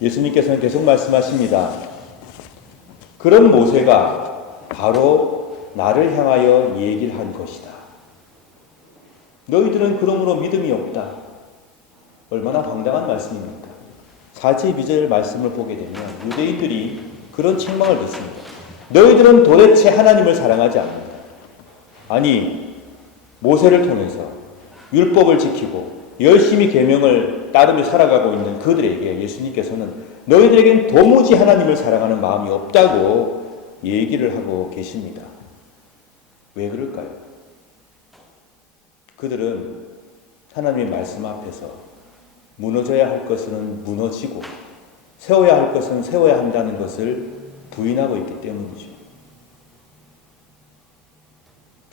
예수님께서는 계속 말씀하십니다. 그런 모세가 바로 나를 향하여 얘기를 한 것이다. 너희들은 그러므로 믿음이 없다. 얼마나 황당한 말씀입니까? 4절 2절 말씀을 보게 되면 유대인들이 그런 책망을 듣습니다. 너희들은 도대체 하나님을 사랑하지 않는다. 아니, 모세를 통해서 율법을 지키고 열심히 계명을 따르며 살아가고 있는 그들에게 예수님께서는 너희들에겐 도무지 하나님을 사랑하는 마음이 없다고 얘기를 하고 계십니다. 왜 그럴까요? 그들은 하나님의 말씀 앞에서 무너져야 할 것은 무너지고 세워야 할 것은 세워야 한다는 것을 부인하고 있기 때문이죠.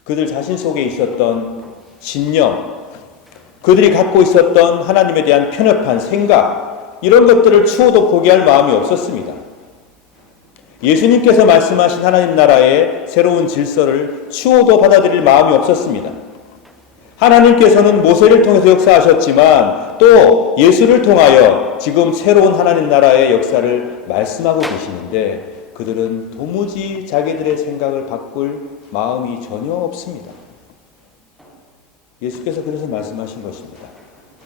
그들 자신 속에 있었던 신념, 그들이 갖고 있었던 하나님에 대한 편협한 생각, 이런 것들을 추호도 포기할 마음이 없었습니다. 예수님께서 말씀하신 하나님 나라의 새로운 질서를 추호도 받아들일 마음이 없었습니다. 하나님께서는 모세를 통해서 역사하셨지만 또 예수를 통하여 지금 새로운 하나님 나라의 역사를 말씀하고 계시는데 그들은 도무지 자기들의 생각을 바꿀 마음이 전혀 없습니다. 예수께서 그래서 말씀하신 것입니다.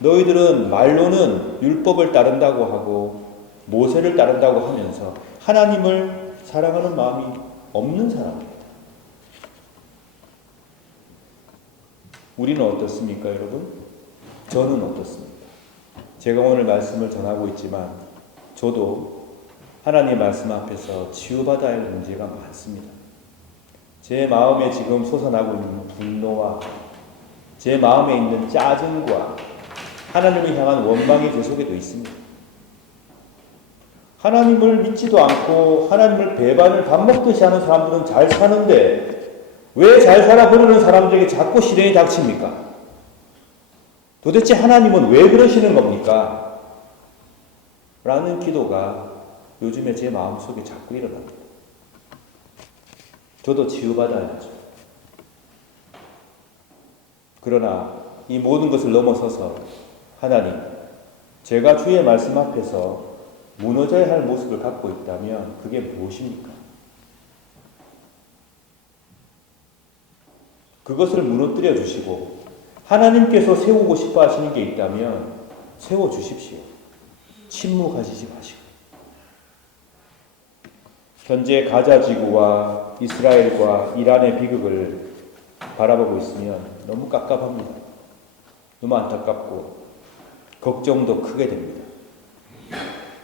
너희들은 말로는 율법을 따른다고 하고 모세를 따른다고 하면서 하나님을 사랑하는 마음이 없는 사람입니다. 우리는 어떻습니까, 여러분? 저는 어떻습니까? 제가 오늘 말씀을 전하고 있지만 저도 하나님의 말씀 앞에서 치유받아야 할 문제가 많습니다. 제 마음에 지금 솟아나고 있는 분노와 제 마음에 있는 짜증과 하나님을 향한 원망이 제 속에도 있습니다. 하나님을 믿지도 않고 하나님을 배반을 밥 먹듯이 하는 사람들은 잘 사는데 왜 잘 살아 보려는 사람들에게 자꾸 시련이 닥칩니까? 도대체 하나님은 왜 그러시는 겁니까? 라는 기도가 요즘에 제 마음속에 자꾸 일어납니다. 저도 치유받아야죠. 그러나 이 모든 것을 넘어서서 하나님, 제가 주의 말씀 앞에서 무너져야 할 모습을 갖고 있다면 그게 무엇입니까? 그것을 무너뜨려 주시고 하나님께서 세우고 싶어 하시는 게 있다면 세워주십시오. 침묵하시지 마시고. 현재 가자 지구와 이스라엘과 이란의 비극을 바라보고 있으면 너무 깝깝합니다. 너무 안타깝고 걱정도 크게 됩니다.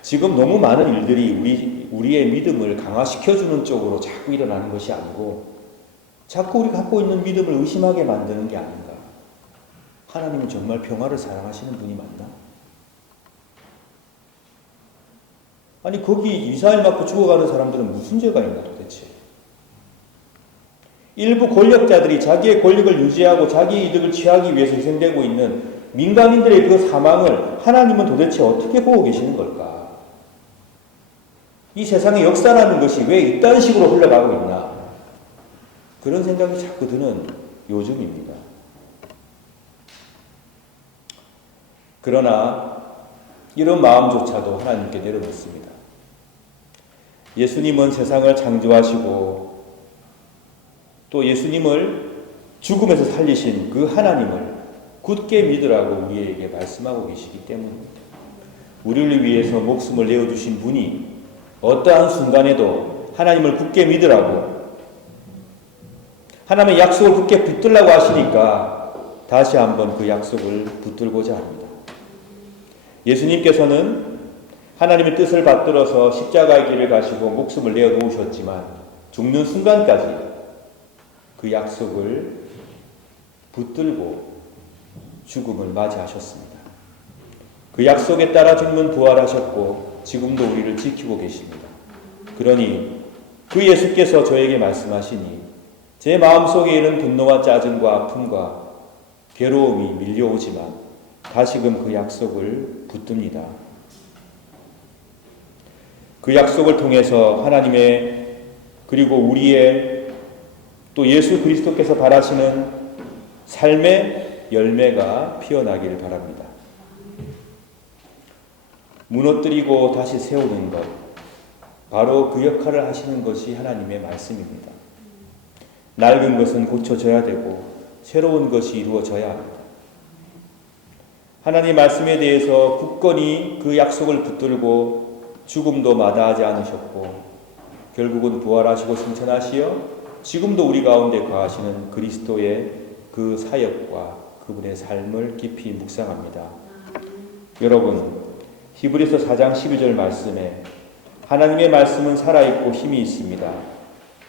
지금 너무 많은 일들이 우리의 믿음을 강화시켜주는 쪽으로 자꾸 일어나는 것이 아니고 자꾸 우리가 갖고 있는 믿음을 의심하게 만드는 게 아닌가. 하나님은 정말 평화를 사랑하시는 분이 맞나? 아니 거기 미사일 맞고 죽어가는 사람들은 무슨 죄가 있나 도대체? 일부 권력자들이 자기의 권력을 유지하고 자기의 이득을 취하기 위해서 희생되고 있는 민간인들의 그 사망을 하나님은 도대체 어떻게 보고 계시는 걸까? 이 세상의 역사라는 것이 왜 이딴 식으로 흘러가고 있나? 그런 생각이 자꾸 드는 요즘입니다. 그러나 이런 마음조차도 하나님께 내려놓습니다. 예수님은 세상을 창조하시고 또 예수님을 죽음에서 살리신 그 하나님을 굳게 믿으라고 우리에게 말씀하고 계시기 때문입니다. 우리를 위해서 목숨을 내어주신 분이 어떠한 순간에도 하나님을 굳게 믿으라고 하나님의 약속을 굳게 붙들라고 하시니까 다시 한번 그 약속을 붙들고자 합니다. 예수님께서는 하나님의 뜻을 받들어서 십자가의 길을 가시고 목숨을 내어놓으셨지만 죽는 순간까지 그 약속을 붙들고 죽음을 맞이하셨습니다. 그 약속에 따라 주님은 부활하셨고 지금도 우리를 지키고 계십니다. 그러니 그 예수께서 저에게 말씀하시니 제 마음속에 이른 분노와 짜증과 아픔과 괴로움이 밀려오지만 다시금 그 약속을 붙듭니다. 그 약속을 통해서 하나님의 그리고 우리의 또 예수 그리스도께서 바라시는 삶의 열매가 피어나기를 바랍니다. 무너뜨리고 다시 세우는 것, 바로 그 역할을 하시는 것이 하나님의 말씀입니다. 낡은 것은 고쳐져야 되고 새로운 것이 이루어져야 합니다. 하나님 말씀에 대해서 굳건히 그 약속을 붙들고 죽음도 마다하지 않으셨고 결국은 부활하시고 승천하시어 지금도 우리 가운데 거하시는 그리스도의 그 사역과 그분의 삶을 깊이 묵상합니다. 여러분, 히브리서 4장 12절 말씀에 하나님의 말씀은 살아있고 힘이 있습니다.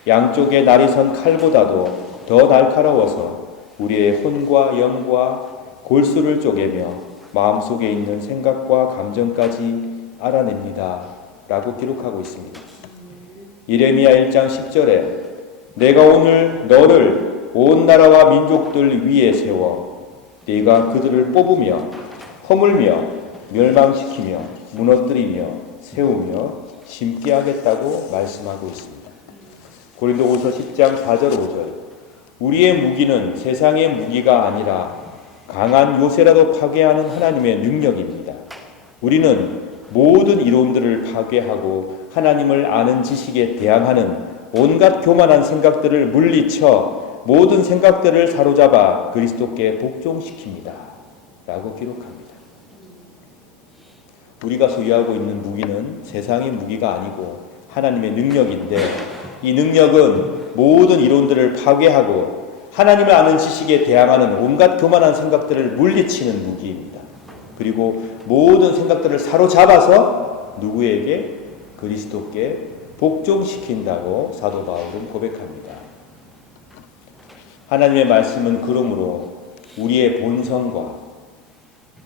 양쪽에 날이 선 칼보다도 더 날카로워서 우리의 혼과 영과 골수를 쪼개며 마음속에 있는 생각과 감정까지 알아냅니다. 라고 기록하고 있습니다. 예레미야 1장 10절에 내가 오늘 너를 온 나라와 민족들 위에 세워 네가 그들을 뽑으며 허물며 멸망시키며 무너뜨리며 세우며 심게 하겠다고 말씀하고 있습니다. 고린도후서 10장 4절 5절 우리의 무기는 세상의 무기가 아니라 강한 요새라도 파괴하는 하나님의 능력입니다. 우리는 모든 이론들을 파괴하고 하나님을 아는 지식에 대항하는 온갖 교만한 생각들을 물리쳐 모든 생각들을 사로잡아 그리스도께 복종시킵니다. 라고 기록합니다. 우리가 소유하고 있는 무기는 세상의 무기가 아니고 하나님의 능력인데 이 능력은 모든 이론들을 파괴하고 하나님을 아는 지식에 대항하는 온갖 교만한 생각들을 물리치는 무기입니다. 그리고 모든 생각들을 사로잡아서 누구에게? 그리스도께 복종시킨다고 사도 바울은 고백합니다. 하나님의 말씀은 그러므로 우리의 본성과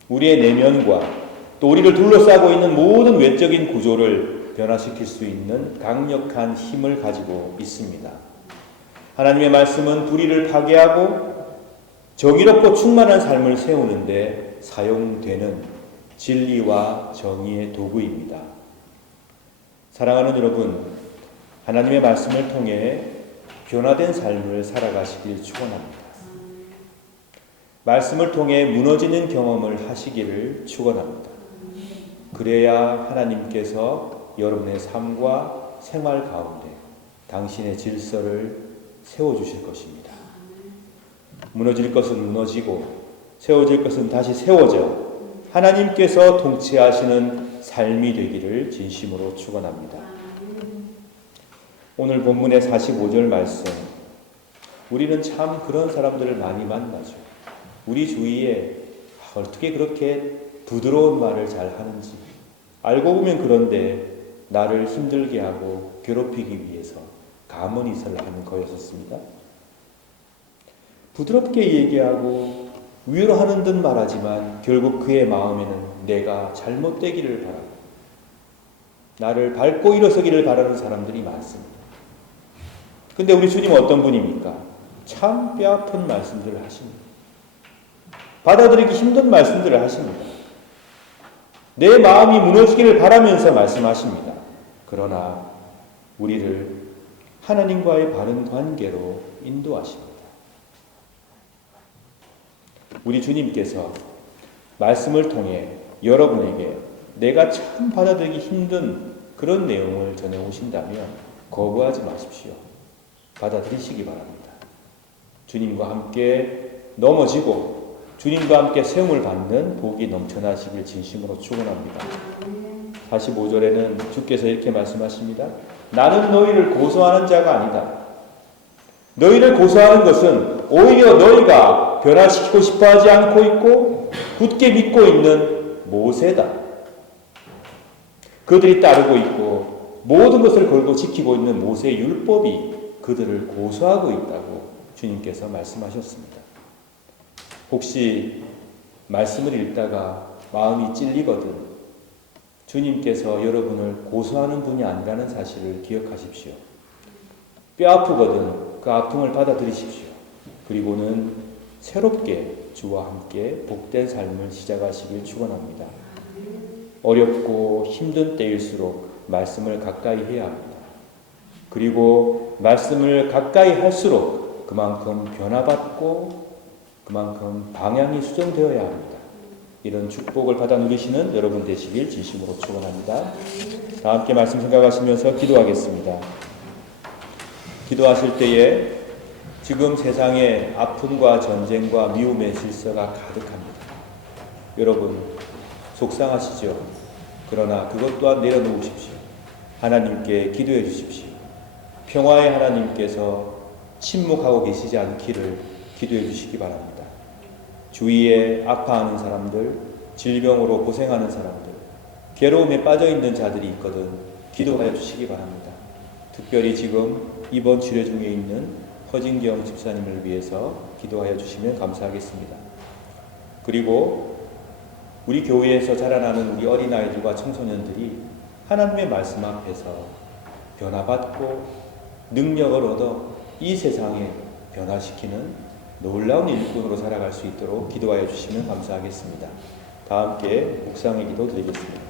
우리의 내면과 또 우리를 둘러싸고 있는 모든 외적인 구조를 변화시킬 수 있는 강력한 힘을 가지고 있습니다. 하나님의 말씀은 불의를 파괴하고 정의롭고 충만한 삶을 세우는데 사용되는 진리와 정의의 도구입니다. 사랑하는 여러분, 하나님의 말씀을 통해 변화된 삶을 살아가시길 축원합니다. 말씀을 통해 무너지는 경험을 하시기를 축원합니다. 그래야 하나님께서 여러분의 삶과 생활 가운데 당신의 질서를 세워주실 것입니다. 무너질 것은 무너지고 세워질 것은 다시 세워져 하나님께서 통치하시는 삶이 되기를 진심으로 축원합니다. 오늘 본문의 45절 말씀, 우리는 참 그런 사람들을 많이 만나죠. 우리 주위에 어떻게 그렇게 부드러운 말을 잘 하는지 알고 보면 그런데 나를 힘들게 하고 괴롭히기 위해서 가문이설을 하는 거였었습니다. 부드럽게 얘기하고 위로하는 듯 말하지만 결국 그의 마음에는 내가 잘못되기를 바라고 나를 밟고 일어서기를 바라는 사람들이 많습니다. 근데 우리 주님은 어떤 분입니까? 참 뼈아픈 말씀들을 하십니다. 받아들이기 힘든 말씀들을 하십니다. 내 마음이 무너지기를 바라면서 말씀하십니다. 그러나 우리를 하나님과의 바른 관계로 인도하십니다. 우리 주님께서 말씀을 통해 여러분에게 내가 참 받아들이기 힘든 그런 내용을 전해오신다면 거부하지 마십시오. 받아들이시기 바랍니다. 주님과 함께 넘어지고 주님과 함께 세움을 받는 복이 넘쳐나시길 진심으로 축원합니다. 45절에는 주께서 이렇게 말씀하십니다. 나는 너희를 고소하는 자가 아니다. 너희를 고소하는 것은 오히려 너희가 변화시키고 싶어하지 않고 있고 굳게 믿고 있는 모세다. 그들이 따르고 있고 모든 것을 걸고 지키고 있는 모세의 율법이 그들을 고소하고 있다고 주님께서 말씀하셨습니다. 혹시 말씀을 읽다가 마음이 찔리거든 주님께서 여러분을 고소하는 분이 아니라는 사실을 기억하십시오. 뼈 아프거든 그 아픔을 받아들이십시오. 그리고는 새롭게 주와 함께 복된 삶을 시작하시길 축원합니다. 어렵고 힘든 때일수록 말씀을 가까이 해야 합니다. 그리고 말씀을 가까이 할수록 그만큼 변화받고 그만큼 방향이 수정되어야 합니다. 이런 축복을 받아 누리시는 여러분 되시길 진심으로 축원합니다. 다 함께 말씀 생각하시면서 기도하겠습니다. 기도하실 때에 지금 세상에 아픔과 전쟁과 미움의 질서가 가득합니다. 여러분 속상하시죠? 그러나 그것 또한 내려놓으십시오. 하나님께 기도해 주십시오. 평화의 하나님께서 침묵하고 계시지 않기를 기도해 주시기 바랍니다. 주위에 아파하는 사람들, 질병으로 고생하는 사람들, 괴로움에 빠져있는 자들이 있거든 기도하여 주시기 바랍니다. 특별히 지금 입원 치료 중에 있는 허진경 집사님을 위해서 기도하여 주시면 감사하겠습니다. 그리고 우리 교회에서 자라나는 우리 어린아이들과 청소년들이 하나님의 말씀 앞에서 변화받고 능력을 얻어 이 세상에 변화시키는 놀라운 일꾼으로 살아갈 수 있도록 기도하여 주시면 감사하겠습니다. 다 함께 묵상의 기도 드리겠습니다.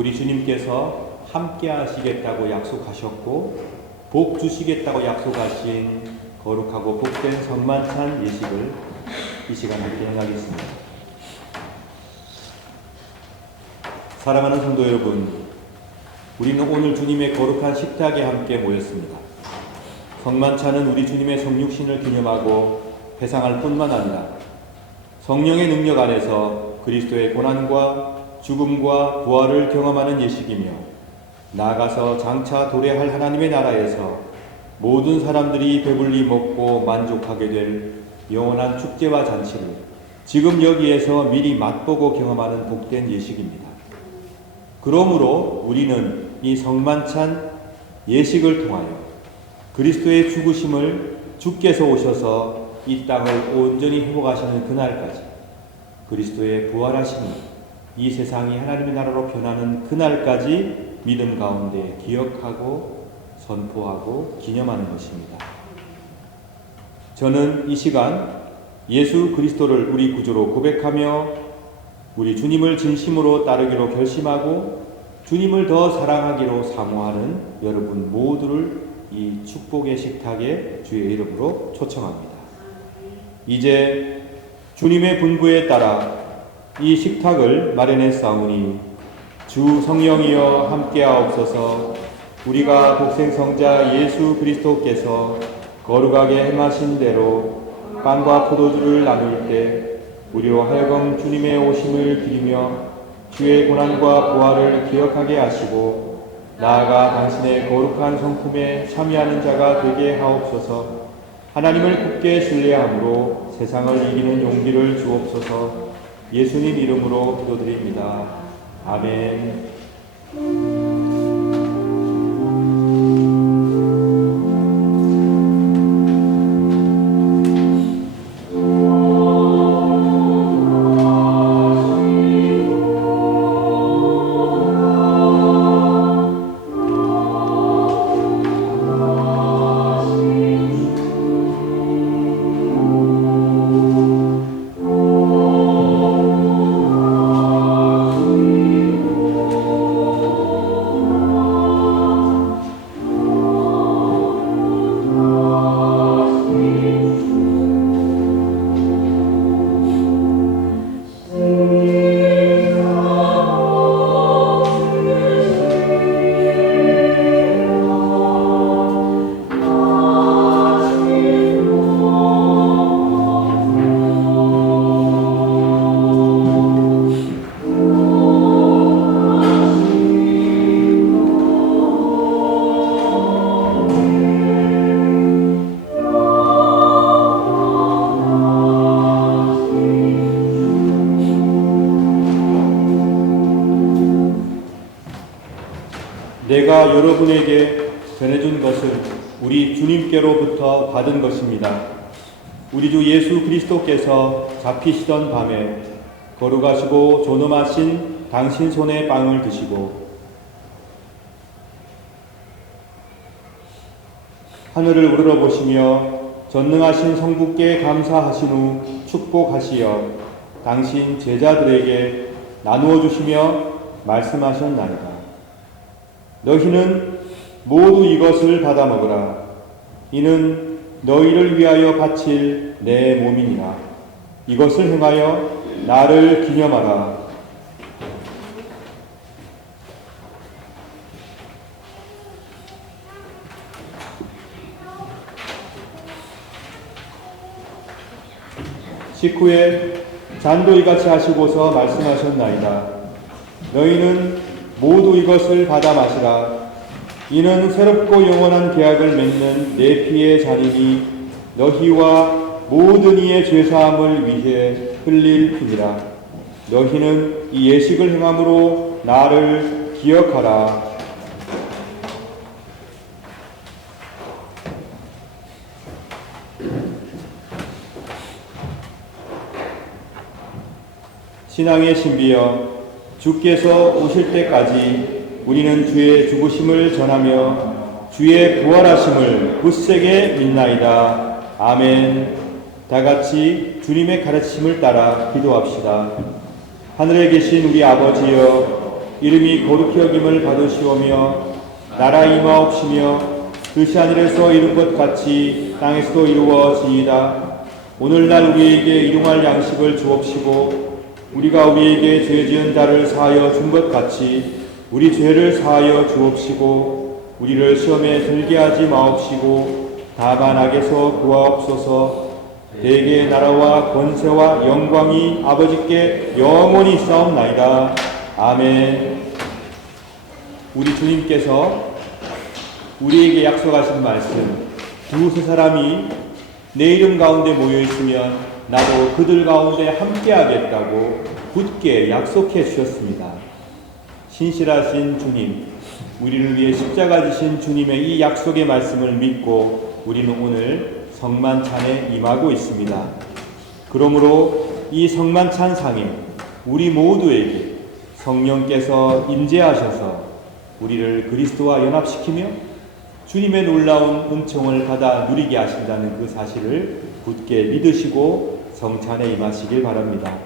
우리 주님께서 함께 하시겠다고 약속하셨고 복 주시겠다고 약속하신 거룩하고 복된 성만찬 예식을 이 시간 함께 행하겠습니다. 사랑하는 성도 여러분, 우리는 오늘 주님의 거룩한 식탁에 함께 모였습니다. 성만찬은 우리 주님의 성육신을 기념하고 회상할 뿐만 아니라 성령의 능력 안에서 그리스도의 고난과 죽음과 부활을 경험하는 예식이며 나아가서 장차 도래할 하나님의 나라에서 모든 사람들이 배불리 먹고 만족하게 될 영원한 축제와 잔치를 지금 여기에서 미리 맛보고 경험하는 복된 예식입니다. 그러므로 우리는 이 성만찬 예식을 통하여 그리스도의 죽으심을 주께서 오셔서 이 땅을 온전히 회복하시는 그날까지 그리스도의 부활하심이 이 세상이 하나님의 나라로 변하는 그날까지 믿음 가운데 기억하고 선포하고 기념하는 것입니다. 저는 이 시간 예수 그리스도를 우리 구주로 고백하며 우리 주님을 진심으로 따르기로 결심하고 주님을 더 사랑하기로 사모하는 여러분 모두를 이 축복의 식탁에 주의 이름으로 초청합니다. 이제 주님의 분부에 따라 이 식탁을 마련했사오니 주 성령이여 함께하옵소서. 우리가 독생성자 예수 그리스도께서 거룩하게 행하신 대로 빵과 포도주를 나눌 때 우리로 하여금 주님의 오심을 기리며 주의 고난과 부활을 기억하게 하시고 나아가 당신의 거룩한 성품에 참여하는 자가 되게 하옵소서. 하나님을 굳게 신뢰함으로 세상을 이기는 용기를 주옵소서. 예수님 이름으로 기도드립니다. 아멘. 내가 여러분에게 전해준 것은 우리 주님께로부터 받은 것입니다. 우리 주 예수 그리스도께서 잡히시던 밤에 거룩하시고 존엄하신 당신 손에 빵을 드시고 하늘을 우러러보시며 전능하신 성부께 감사하신 후 축복하시어 당신 제자들에게 나누어 주시며 말씀하셨나이다. 너희는 모두 이것을 받아 먹으라. 이는 너희를 위하여 바칠 내 몸이니라. 이것을 행하여 나를 기념하라. 식후에 잔도 이같이 하시고서 말씀하셨나이다. 너희는 모두 이것을 받아 마시라. 이는 새롭고 영원한 계약을 맺는 내 피의 잔이니 너희와 모든 이의 죄사함을 위해 흘릴 피니라. 너희는 이 예식을 행함으로 나를 기억하라. 신앙의 신비여, 주께서 오실 때까지 우리는 주의 죽으심을 전하며 주의 부활하심을 굳세게 믿나이다. 아멘. 다 같이 주님의 가르침을 따라 기도합시다. 하늘에 계신 우리 아버지여, 이름이 거룩히 여김을 받으시오며 나라 임하옵시며 뜻이 하늘에서 이룬 것 같이 땅에서도 이루어지이다. 오늘날 우리에게 일용할 양식을 주옵시고 우리가 우리에게 죄 지은 자를 사하여 준 것 같이 우리 죄를 사하여 주옵시고 우리를 시험에 들게 하지 마옵시고 다만 악에서 구하옵소서. 대개의 나라와 권세와 영광이 아버지께 영원히 있사옵나이다. 아멘. 우리 주님께서 우리에게 약속하신 말씀, 두세 사람이 내 이름 가운데 모여 있으면 나도 그들 가운데 함께하겠다고 굳게 약속해 주셨습니다. 신실하신 주님, 우리를 위해 십자가 지신 주님의 이 약속의 말씀을 믿고 우리는 오늘 성만찬에 임하고 있습니다. 그러므로 이 성만찬상에 우리 모두에게 성령께서 임재하셔서 우리를 그리스도와 연합시키며 주님의 놀라운 은총을 받아 누리게 하신다는 그 사실을 굳게 믿으시고 성찬에 임하시길 바랍니다.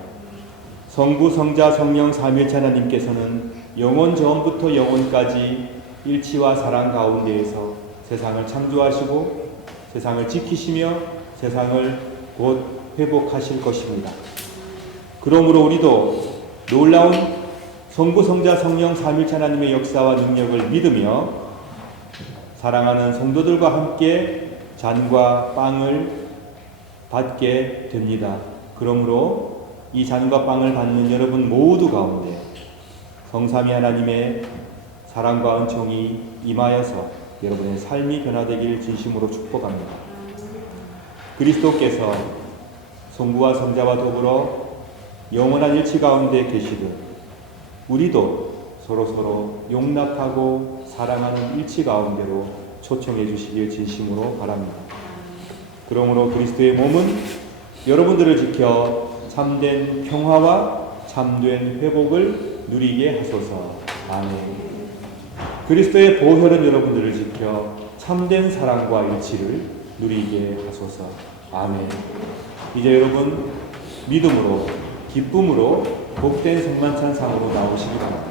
성부, 성자, 성령 삼위일체 하나님께서는 영원 전부터 영원까지 일치와 사랑 가운데에서 세상을 창조하시고 세상을 지키시며 세상을 곧 회복하실 것입니다. 그러므로 우리도 놀라운 성부, 성자, 성령 삼위일체 하나님의 역사와 능력을 믿으며 사랑하는 성도들과 함께 잔과 빵을 받게 됩니다. 그러므로 이 잔과 빵을 받는 여러분 모두 가운데 성삼위 하나님의 사랑과 은총이 임하여서 여러분의 삶이 변화되길 진심으로 축복합니다. 그리스도께서 성부와 성자와 더불어 영원한 일치 가운데 계시듯 우리도 서로서로 용납하고 사랑하는 일치 가운데로 초청해 주시길 진심으로 바랍니다. 그러므로 그리스도의 몸은 여러분들을 지켜 참된 평화와 참된 회복을 누리게 하소서. 아멘. 그리스도의 보혈은 여러분들을 지켜 참된 사랑과 일치를 누리게 하소서. 아멘. 이제 여러분 믿음으로 기쁨으로 복된 성만찬상으로 나오시기 바랍니다.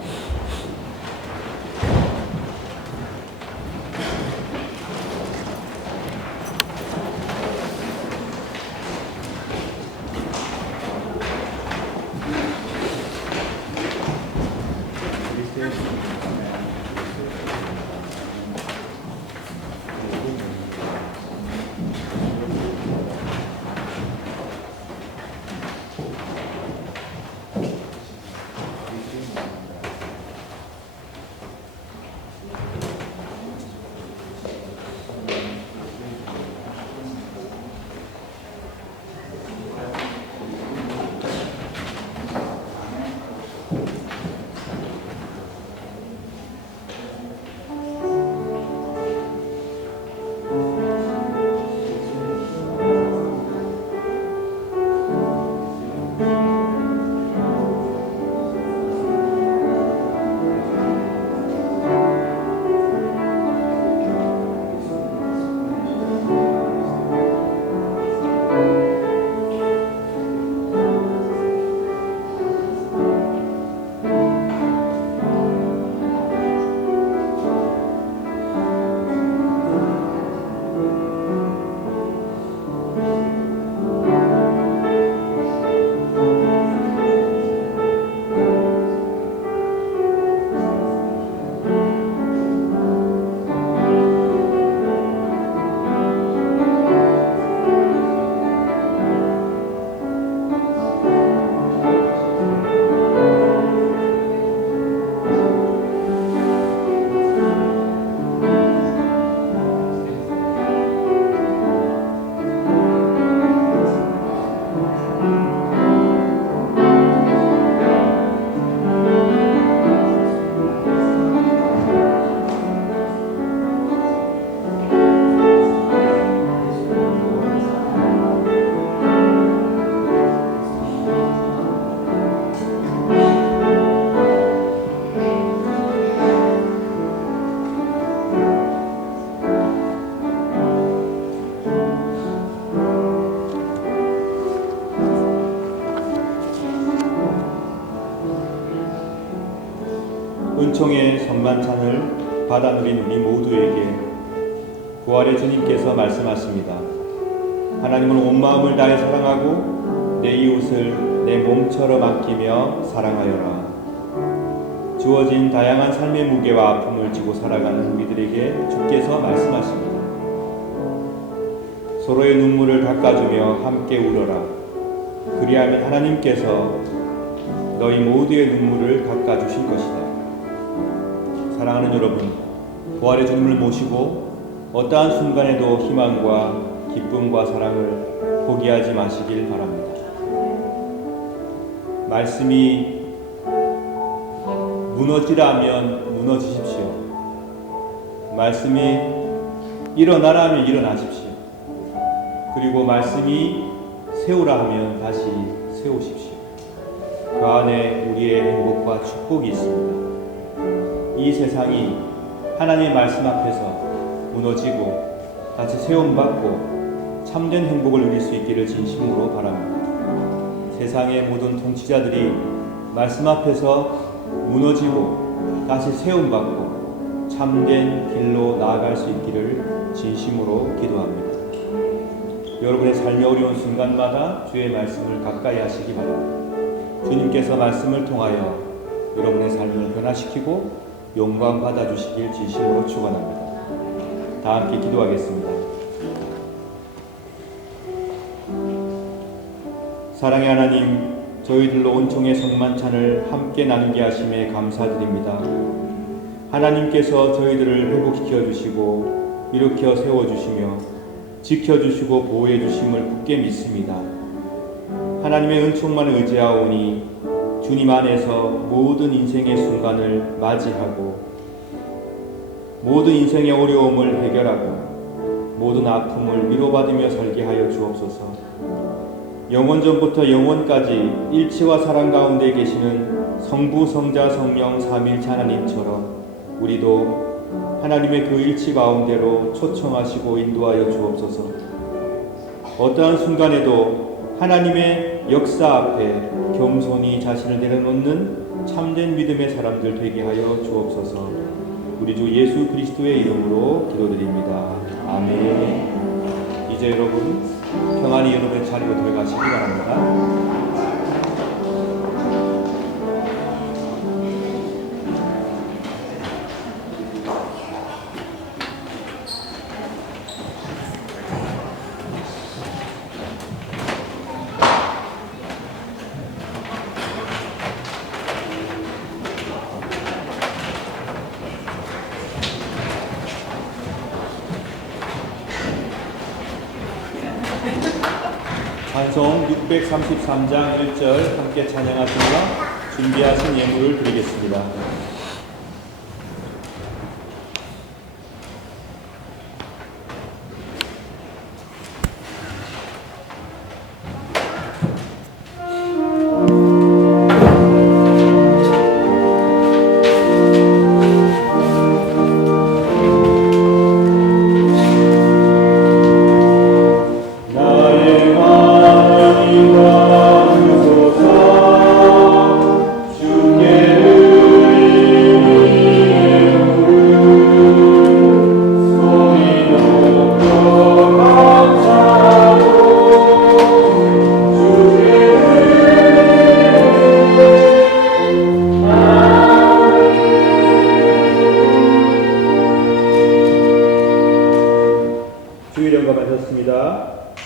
성만찬을 받아 누린 우리 모두에게 부활의 주님께서 말씀하십니다. 하나님을 온 마음을 다해 사랑하고 내 이웃을 내 몸처럼 아끼며 사랑하여라. 주어진 다양한 삶의 무게와 아픔을 지고 살아가는 우리들에게 주께서 말씀하십니다. 서로의 눈물을 닦아주며 함께 울어라. 그리하면 하나님께서 너희 모두의 눈물을 닦아주실 것이다. 사랑하는 여러분, 부활의 주님을 모시고 어떠한 순간에도 희망과 기쁨과 사랑을 포기하지 마시길 바랍니다. 말씀이 무너지라면 무너지십시오. 말씀이 일어나라면 일어나십시오. 그리고 말씀이 세우라 하면 다시 세우십시오. 그 안에 우리의 행복과 축복이 있습니다. 이 세상이 하나님의 말씀 앞에서 무너지고 다시 세움받고 참된 행복을 누릴 수 있기를 진심으로 바랍니다. 세상의 모든 통치자들이 말씀 앞에서 무너지고 다시 세움받고 참된 길로 나아갈 수 있기를 진심으로 기도합니다. 여러분의 삶의 어려운 순간마다 주의 말씀을 가까이 하시기 바랍니다. 주님께서 말씀을 통하여 여러분의 삶을 변화시키고 영광 받아주시길 진심으로 축원합니다. 다 함께 기도하겠습니다. 사랑의 하나님, 저희들로 온종의 성만찬을 함께 나누게 하심에 감사드립니다. 하나님께서 저희들을 회복시켜 주시고 일으켜 세워주시며 지켜주시고 보호해주심을 굳게 믿습니다. 하나님의 은총만 의지하오니 주님 안에서 모든 인생의 순간을 맞이하고 모든 인생의 어려움을 해결하고 모든 아픔을 위로받으며 살게 하여 주옵소서. 영원전부터 영원까지 일치와 사랑 가운데 계시는 성부, 성자, 성령 삼위일체 하나님처럼 우리도 하나님의 그 일치 가운데로 초청하시고 인도하여 주옵소서. 어떠한 순간에도 하나님의 역사 앞에 겸손히 자신을 내려놓는 참된 믿음의 사람들 되게 하여 주옵소서. 우리 주 예수 그리스도의 이름으로 기도드립니다. 아멘. 이제 여러분 평안히 여러분의 자리로 들어가시기 바랍니다. 찬송 633장 1절 함께 찬양하시며 준비하신 예물을 드리겠습니다.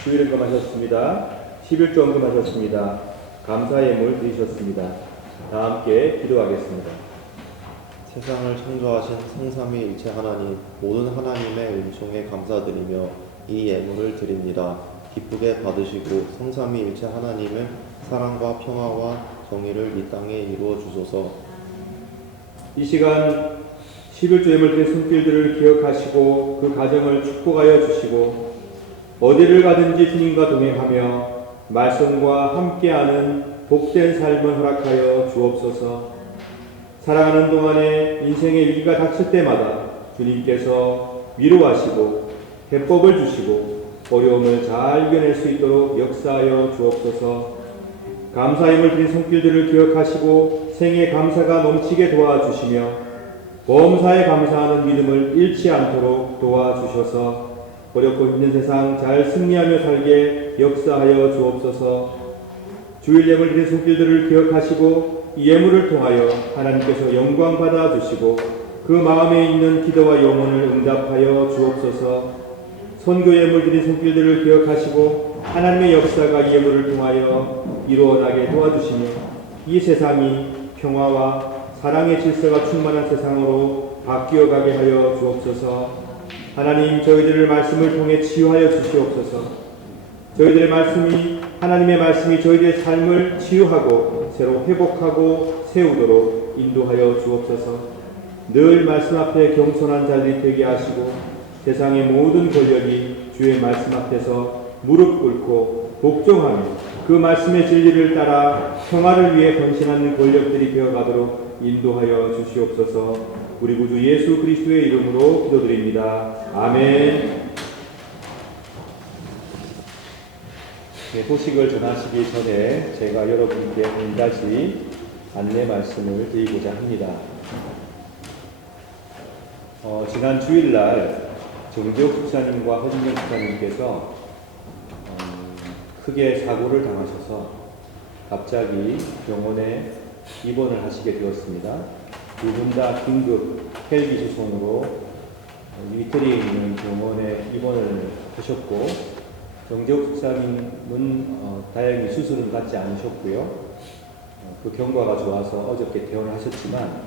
주일은 금하셨습니다. 11조 언금하셨습니다. 감사 예물 드리셨습니다. 다 함께 기도하겠습니다. 세상을 창조하신 성삼위일체 하나님, 모든 하나님의 은총에 감사드리며 이 예물을 드립니다. 기쁘게 받으시고 성삼위일체 하나님의 사랑과 평화와 정의를 이 땅에 이루어 주소서. 이 시간 11조 예물 드린 손길들을 기억하시고 그 가정을 축복하여 주시고 어디를 가든지 주님과 동행하며 말씀과 함께하는 복된 삶을 허락하여 주옵소서. 살아가는 동안에 인생의 위기가 닥칠 때마다 주님께서 위로하시고 해법을 주시고 어려움을 잘 이겨낼 수 있도록 역사하여 주옵소서. 감사임을 드린 손길들을 기억하시고 생애 감사가 넘치게 도와주시며 범사에 감사하는 믿음을 잃지 않도록 도와주셔서 어렵고 힘든 세상 잘 승리하며 살게 역사하여 주옵소서. 주일 예물 드린 손길들을 기억하시고 이 예물을 통하여 하나님께서 영광 받아 주시고 그 마음에 있는 기도와 영혼을 응답하여 주옵소서. 선교 예물 드린 손길들을 기억하시고 하나님의 역사가 이 예물을 통하여 이루어나게 도와주시며 이 세상이 평화와 사랑의 질서가 충만한 세상으로 바뀌어가게 하여 주옵소서. 하나님, 저희들의 말씀을 통해 치유하여 주시옵소서. 저희들의 말씀이, 하나님의 말씀이 저희들의 삶을 치유하고 새로 회복하고 세우도록 인도하여 주옵소서. 늘 말씀 앞에 겸손한 자들이 되게 하시고 세상의 모든 권력이 주의 말씀 앞에서 무릎 꿇고 복종하며 그 말씀의 진리를 따라 평화를 위해 헌신하는 권력들이 되어가도록 인도하여 주시옵소서. 우리 구주 예수 그리스도의 이름으로 기도드립니다. 아멘. 네, 소식을 전하시기 전에 제가 여러분께 한 가지 안내 말씀을 드리고자 합니다. 지난 주일날 정재욱 집사님과 허진경 집사님께서 크게 사고를 당하셔서 갑자기 병원에 입원을 하시게 되었습니다. 두 분 다 긴급 헬기 수송으로 이태리에 있는 병원에 입원을 하셨고, 정재욱 집사님은 다행히 수술은 받지 않으셨고요. 그 경과가 좋아서 어저께 퇴원을 하셨지만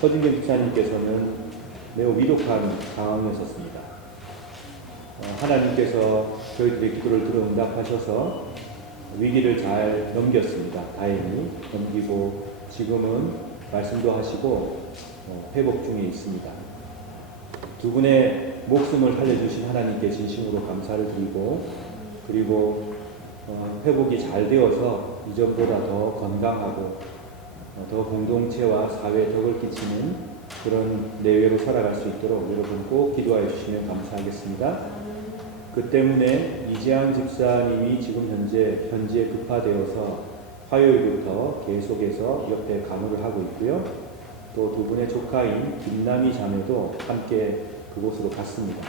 허진경 집사님께서는 매우 위독한 상황이었습니다. 하나님께서 저희들의 기도를 들어 응답하셔서 위기를 잘 넘겼습니다. 다행히 넘기고 지금은 말씀도 하시고 회복 중에 있습니다. 두 분의 목숨을 살려주신 하나님께 진심으로 감사를 드리고, 그리고 회복이 잘 되어서 이전보다 더 건강하고 더 공동체와 사회에 덕을 끼치는 그런 내외로 살아갈 수 있도록 여러분 꼭 기도하여 주시면 감사하겠습니다. 그 때문에 이재양 집사님이 지금 현재 현지에 급파되어서 화요일부터 계속해서 옆에 간호를 하고 있고요. 또 두 분의 조카인 김남희 자매도 함께 그곳으로 갔습니다.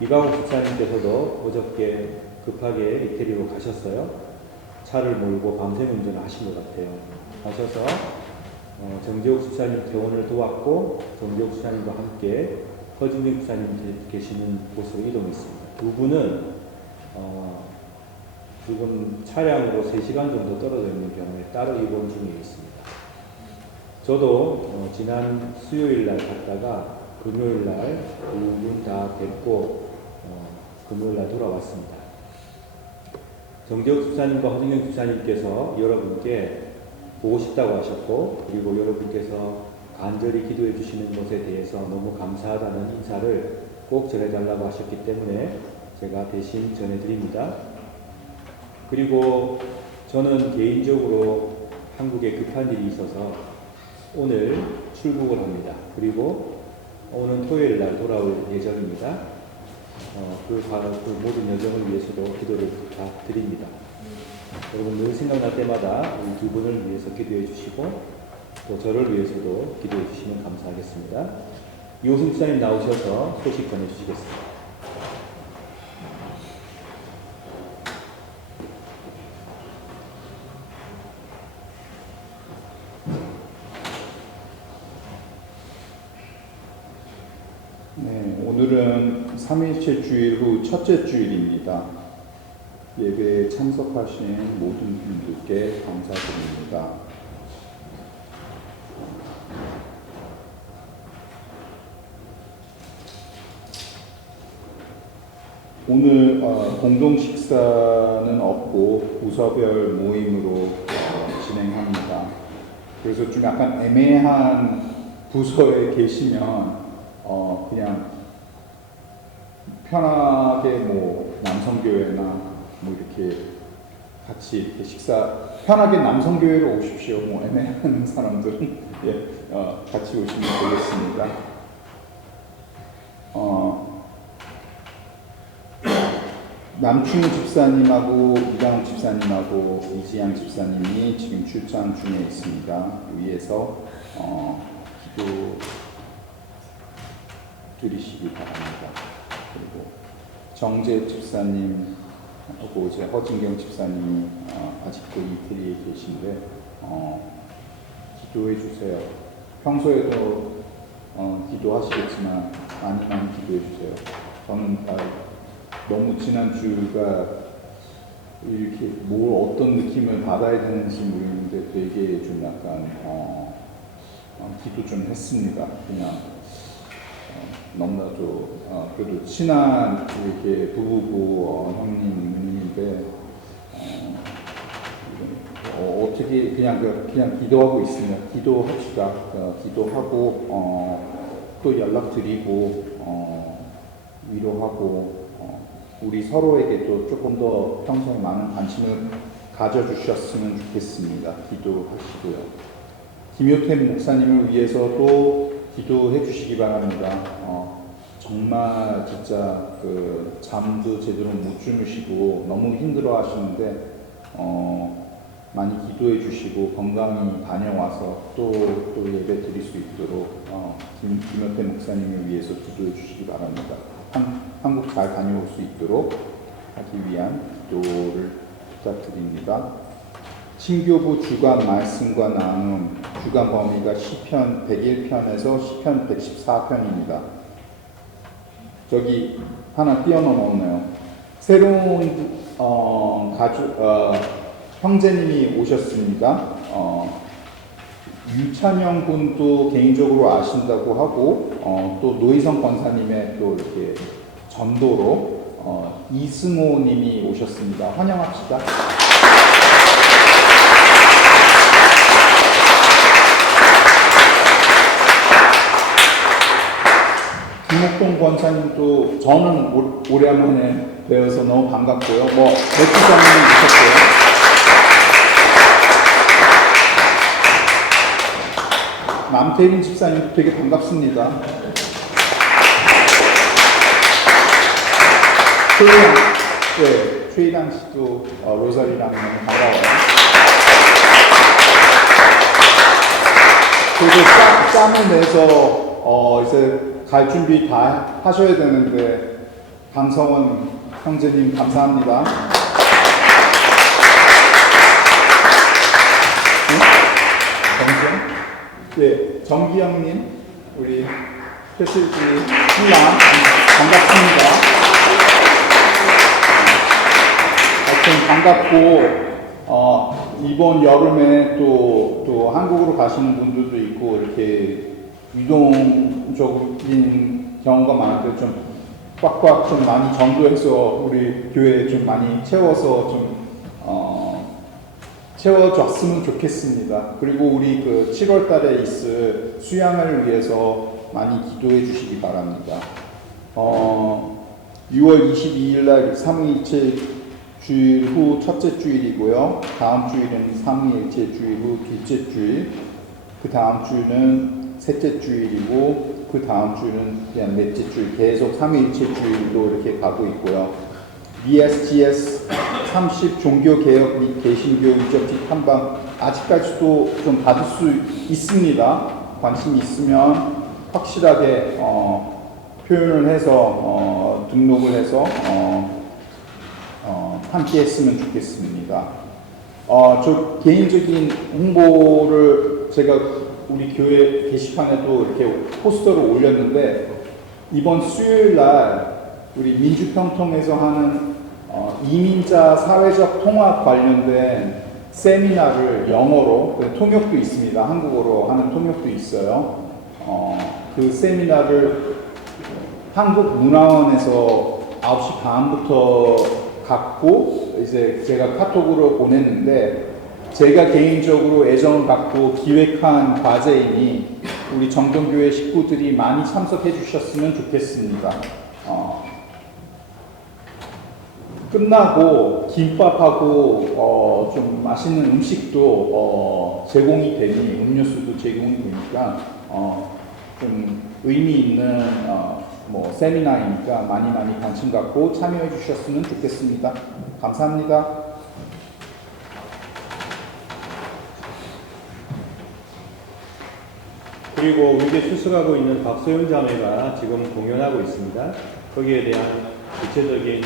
이광욱 집사님께서도 어저께 급하게 이태리로 가셨어요. 차를 몰고 밤샘 운전을 하신 것 같아요. 하셔서 정재욱 집사님 퇴원을 도왔고 정재욱 집사님과 함께 허진경 집사님 계시는 곳으로 이동했습니다. 두 분은 지금 차량으로 3시간 정도 떨어져 있는 경우에 따로 입원 중에 있습니다. 저도 지난 수요일날 갔다가 금요일날 두 분 다 뵙고 금요일날 돌아왔습니다. 정재욱 집사님과 허진경 집사님께서 여러분께 보고 싶다고 하셨고, 그리고 여러분께서 간절히 기도해 주시는 것에 대해서 너무 감사하다는 인사를 꼭 전해달라고 하셨기 때문에 제가 대신 전해드립니다. 그리고 저는 개인적으로 한국에 급한 일이 있어서 오늘 출국을 합니다. 그리고 오는 토요일 날 돌아올 예정입니다. 그 모든 여정을 위해서도 기도를 부탁드립니다. 여러분 늘 생각날 때마다 우리 두 분을 위해서 기도해 주시고 또 저를 위해서도 기도해 주시면 감사하겠습니다. 이호승 집사님 나오셔서 소식 전해 주시겠습니다. 네, 오늘은 3.1체 주일 후 첫째 주일입니다. 예배에 참석하신 모든 분들께 감사드립니다. 오늘 공동 식사는 없고 부서별 모임으로 진행합니다. 그래서 좀 약간 애매한 부서에 계시면 그냥 편하게 뭐 남성교회나 뭐 이렇게 같이 이렇게 식사 편하게 남성교회로 오십시오. 뭐 애매한 사람들은 같이 오시면 되겠습니다. 남충 집사님하고 이강욱 집사님하고 이지양 집사님이 지금 출장 중에 있습니다. 위에서 드리시기 바랍니다. 그리고 정재욱 집사님하고 이제 허진경 집사님이 아직도 이태리에 계신데 기도해 주세요. 평소에도 기도하시겠지만 많이 기도해 주세요. 저는 너무 지난 주가 이렇게 어떤 느낌을 받아야 되는지 모르겠는데 되게 좀 약간 기도 좀 했습니다. 그냥 너무나도 그래도 친한 이렇게 부부고 형님 누님인데 어떻게 그냥 기도하고 있습니다. 기도합시다. 기도하고 또 연락드리고 위로하고 우리 서로에게 또 조금 더 평소에 많은 관심을 가져주셨으면 좋겠습니다. 기도하시고요. 김효태 목사님을 위해서도 기도해 주시기 바랍니다. 정말 진짜 그 잠도 제대로 못 주무시고 너무 힘들어 하시는데 많이 기도해 주시고 건강히 다녀와서 또 예배 드릴 수 있도록 김효태 목사님을 위해서 기도해 주시기 바랍니다. 한국 잘 다녀올 수 있도록 하기 위한 기도를 부탁드립니다. 신교부 주간 말씀과 나눔 주간 범위가 시편 101편에서 시편 114편입니다. 저기 하나 띄워놓았네요. 새로운 형제님이 오셨습니다. 유찬영 군도 개인적으로 아신다고 하고 또 노희성 권사님의 또 이렇게 전도로 이승호 님이 오셨습니다. 환영합시다. 김옥동 권사님도 저는 오랜만에 뵈어서 너무 반갑고요. 맥주장님이 오셨고요. 남태린 집사님도 되게 반갑습니다. 최희랑 씨도 로사리랑 너무 반가워요. 그리고 짬을 내서 이제 갈 준비 다 하셔야 되는데 강성원 형제님 감사합니다. 정기영님, 우리 표실지 신랑 반갑습니다. 하여튼 반갑고 이번 여름에 또 한국으로 가시는 분들도 있고 이렇게 유동적인 경우가 많은데 좀 꽉꽉 좀 많이 전도해서 우리 교회 좀 많이 채워서 좀 채워줬으면 좋겠습니다. 그리고 우리 그 7월 달에 있을 수양을 위해서 많이 기도해 주시기 바랍니다. 6월 22일 날 삼위일체 주일 후 첫째 주일이고요. 다음 주일은 삼위일체 주일 후 둘째 주일, 그 다음 주는 셋째 주일이고 그 다음 주는 그냥 넷째 주일, 계속 삼위일체 주일로 이렇게 가고 있고요. BSGS 30 종교개혁 및 개신교 유적지 탐방 아직까지도 좀 받을 수 있습니다. 관심이 있으면 확실하게 표현을 해서 등록을 해서 함께 했으면 좋겠습니다. 저 개인적인 홍보를 제가 우리 교회 게시판에도 이렇게 포스터를 올렸는데 이번 수요일 날 우리 민주평통에서 하는 이민자 사회적 통합 관련된 세미나를 영어로, 통역도 있습니다. 한국어로 하는 통역도 있어요. 그 세미나를 한국문화원에서 9시 반부터 갖고 이제 제가 카톡으로 보냈는데 제가 개인적으로 애정을 갖고 기획한 과제이니 우리 정동교회 식구들이 많이 참석해 주셨으면 좋겠습니다. 끝나고 김밥하고 좀 맛있는 음식도 제공이 되니 음료수도 제공이 되니까 좀 의미 있는 세미나이니까 많이 관심 갖고 참여해 주셨으면 좋겠습니다. 감사합니다. 그리고 우리 교회 출석하고 있는 박소영 자매가 지금 공연하고 있습니다. 거기에 대한 구체적인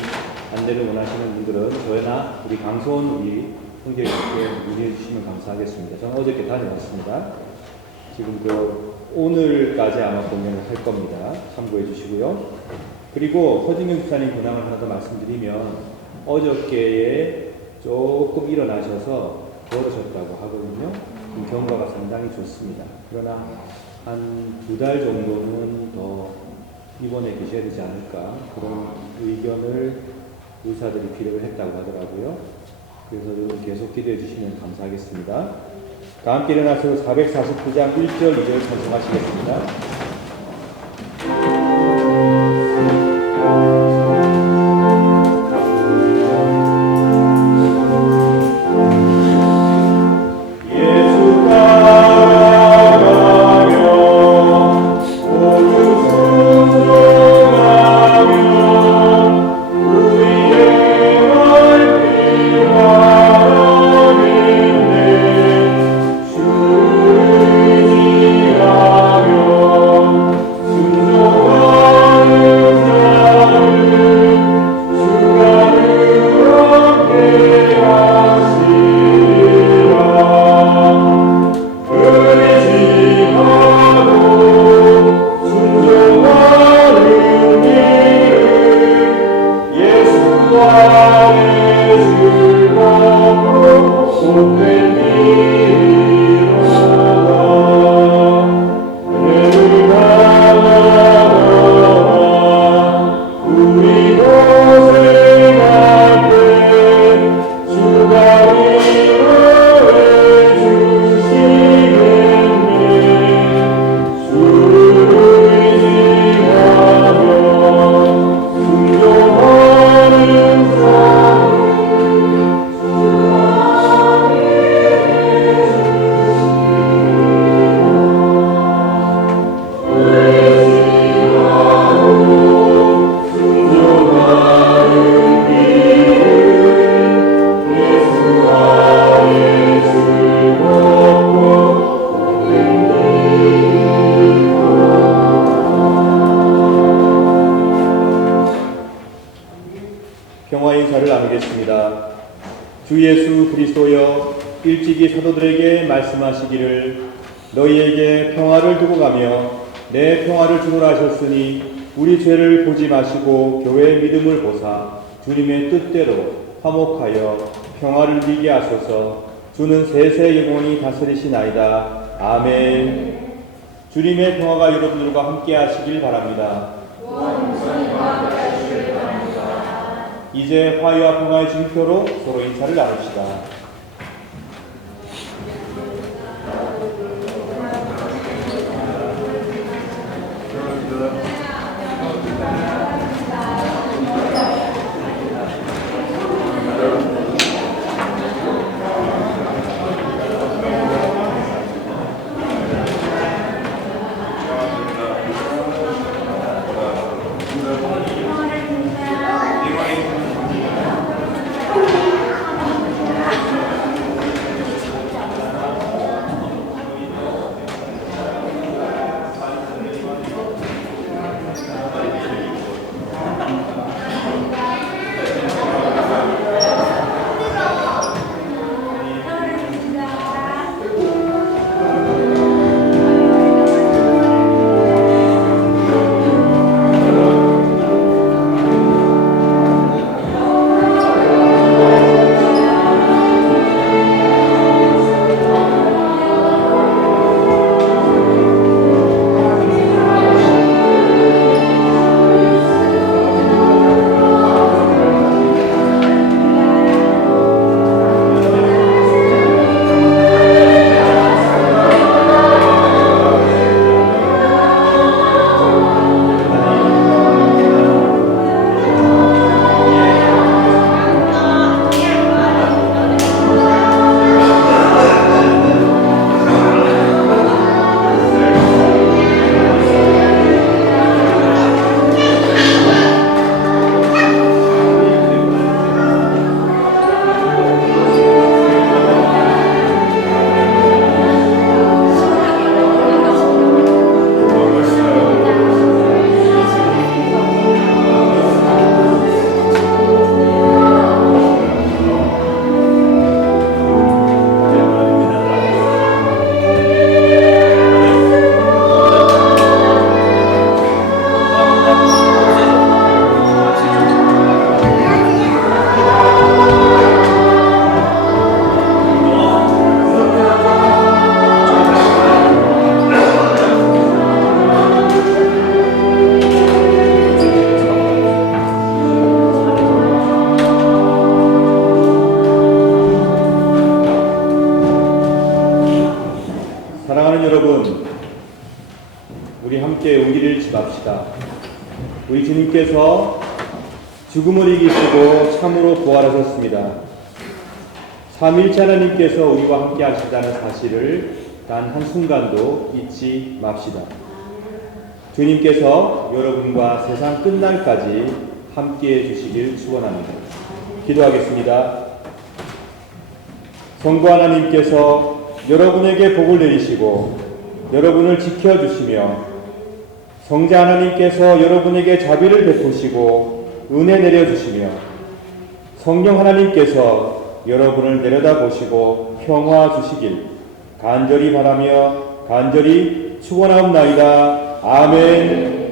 안내를 원하시는 분들은 저희나 우리 강소원 우리 형제님께 문의해 주시면 감사하겠습니다. 저는 어저께 다녀왔습니다. 지금 오늘까지 아마 공연을 할 겁니다. 참고해 주시고요. 그리고 서진경 집사님 근황을 하나 더 말씀드리면 어저께에 조금 일어나셔서 걸으셨다고 하거든요. 경과가 상당히 좋습니다. 그러나 한 2달 정도는 더 입원해 계셔야 되지 않을까 그런 의견을 의사들이 필요로 했다고 하더라고요. 그래서 계속 기도해 주시면 감사하겠습니다. 다 함께 일어나서 449장 1절 2절 찬송하시겠습니다. 평화의 인사를 나누겠습니다. 주 예수 그리스도여 일찍이 사도들에게 말씀하시기를 너희에게 평화를 두고 가며 내 평화를 주노라 하셨으니 우리 죄를 보지 마시고 교회의 믿음을 보사 주님의 뜻대로 화목하여 평화를 누리게 하소서. 주는 세세 영원히 다스리시나이다. 아멘. 주님의 평화가 여러분들과 함께 하시길 바랍니다. 이제 화해와 평화의 징표로 서로 인사를 나눕시다. 우리 주님께서 죽음을 이기시고 참으로 부활하셨습니다. 삼위일체 하나님께서 우리와 함께 하신다는 사실을 단 한순간도 잊지 맙시다. 주님께서 여러분과 세상 끝날까지 함께해 주시길 축원합니다. 기도하겠습니다. 성부 하나님께서 여러분에게 복을 내리시고 여러분을 지켜주시며 성자 하나님께서 여러분에게 자비를 베푸시고 은혜 내려주시며 성령 하나님께서 여러분을 내려다보시고 평화 주시길 간절히 바라며 간절히 축원하옵나이다. 아멘.